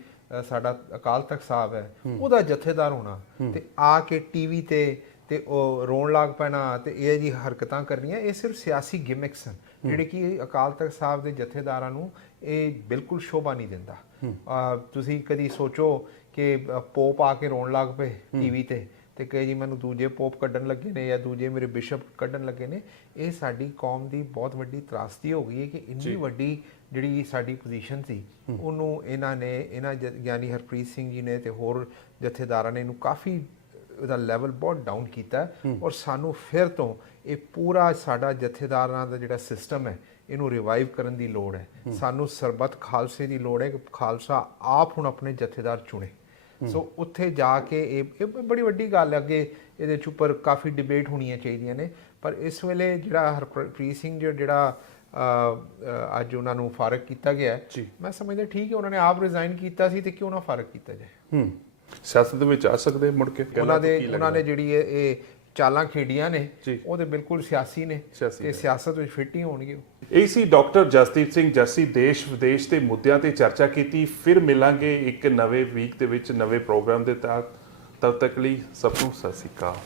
ਸਾਡਾ ਅਕਾਲ ਤਖਤ ਸਾਹਿਬ ਹੈ ਉਹਦਾ ਜਥੇਦਾਰ ਹੋਣਾ ਤੇ ਆ ਕੇ ਟੀਵੀ ਤੇ ਤੇ ਉਹ ਰੋਣ ਲੱਗ ਪੈਣਾ ਤੇ ਇਹ ਜੀ ਹਰਕਤਾਂ ਕਰਨੀਆਂ ਇਹ ਸਿਰਫ ਸਿਆਸੀ ਗਿਮਿਕਸ ਹਨ। ਜਿਹੜੇ ਕਿ ਅਕਾਲ ਤਖਤ ਸਾਹਿਬ ਦੇ ਜਥੇਦਾਰਾਂ ਨੂੰ ਇਹ ਬਿਲਕੁਲ ਸ਼ੋਭਾ ਨਹੀਂ ਦਿੰਦਾ। ਤੁਸੀਂ ਕਦੀ ਸੋਚੋ ਕਿ ਪੋਪ ਆ ਕੇ ਰੋਣ ਲੱਗ ਪਏ ਟੀਵੀ ਤੇ ਤੇ ਕਹੇ ਜੀ ਮੈਨੂੰ ਦੂਜੇ ਪੋਪ ਕੱਢਣ ਲੱਗੇ ਨੇ ਜਾਂ ਦੂਜੇ ਮੇਰੇ ਬਿਸ਼ਪ ਕੱਢਣ ਲੱਗੇ ਨੇ ਇਹ ਸਾਡੀ ਕੌਮ ਦੀ ਬਹੁਤ ਵੱਡੀ ਤਰਾਸਦੀ ਹੋ ਗਈ ਹੈ ਕਿ ਇੰਨੀ ਵੱਡੀ ਜਿਹੜੀ ਸਾਡੀ ਪੋਜੀਸ਼ਨ ਸੀ ਉਹਨੂੰ ਇਹਨਾਂ ਨੇ ਇਹਨਾਂ ਗਿਆਨੀ ਹਰਪ੍ਰੀਤ ਸਿੰਘ ਜੀ ਨੇ ਤੇ ਹੋਰ ਜਥੇਦਾਰਾਂ ਨੇ ਇਹਨੂੰ ਕਾਫੀ ਉਹਦਾ ਲੈਵਲ ਬਹੁਤ ਡਾਊਨ ਕੀਤਾ ਔਰ ਸਾਨੂੰ ਫਿਰ ਤੋਂ ਇਹ ਪੂਰਾ ਸਾਡਾ ਜਥੇਦਾਰਾਂ ਦਾ ਜਿਹੜਾ ਸਿਸਟਮ ਹੈ ਇਹਨੂੰ ਰਿਵਾਈਵ ਕਰਨ ਦੀ ਲੋੜ ਹੈ। ਸਾਨੂੰ ਸਰਬੱਤ ਖਾਲਸੇ ਦੀ ਲੋੜ ਹੈ ਕਿ ਖਾਲਸਾ ਆਪ ਹੁਣ ਆਪਣੇ ਜਥੇਦਾਰ ਚੁਣੇ। ਸੋ ਉੱਥੇ ਜਾ ਕੇ ਇਹ ਇਹ ਬੜੀ ਵੱਡੀ ਗੱਲ ਹੈ ਅੱਗੇ ਇਹਦੇ ਚ ਉੱਪਰ ਕਾਫੀ ਡਿਬੇਟ ਹੋਣੀਆਂ ਚਾਹੀਦੀਆਂ ਨੇ ਪਰ ਇਸ ਵੇਲੇ ਜਿਹੜਾ ਹਰਪ੍ਰੀਤ ਸਿੰਘ ਜਿਹੜਾ ਅੱਜ ਉਹਨਾਂ ਨੂੰ ਫਾਰਗ ਕੀਤਾ ਗਿਆ। ਮੈਂ ਸਮਝਦਾ ਠੀਕ ਹੈ ਉਹਨਾਂ ਨੇ ਆਪ ਰਿਜ਼ਾਈਨ ਕੀਤਾ ਸੀ ਤੇ ਕਿਉਂ ਨਾ ਫਾਰਗ ਕੀਤਾ ਜਾਏ ਹੂੰ ਸਿਆਸਤ ਦੇ ਵਿੱਚ ਆ ਸਕਦੇ ਮੁੜ ਕੇ ਉਹਨਾਂ ਦੇ? ਉਹਨਾਂ ਨੇ ਜਿਹੜੀ ਇਹ ਚਾਲਾਂ ਖੇਡੀਆਂ ਨੇ ਜੀ। ਉਹ ਤੇ ਬਿਲਕੁਲ ਸਿਆਸੀ ਨੇ ਸਿਆਸੀ ਤੇ। ਸਿਆਸਤ ਵਿੱਚ ਫਿੱਟ ਹੀ ਹੋਣਗੇ ਉਹ। ਇਹ ਸੀ ਡਾਕਟਰ ਜਸਦੀਪ ਸਿੰਘ ਜੱਸੀ ਦੇਸ਼ ਵਿਦੇਸ਼ ਦੇ ਮੁੱਦਿਆਂ ਤੇ ਚਰਚਾ ਕੀਤੀ ਫਿਰ ਮਿਲਾਂਗੇ ਇੱਕ ਨਵੇਂ ਵੀਕ ਦੇ ਵਿੱਚ ਨਵੇਂ ਪ੍ਰੋਗਰਾਮ ਦੇ ਤਹਿਤ ਤਦ ਤੱਕ ਲਈ ਸਭ ਨੂੰ ਸਤਿ ਸ਼੍ਰੀ ਅਕਾਲ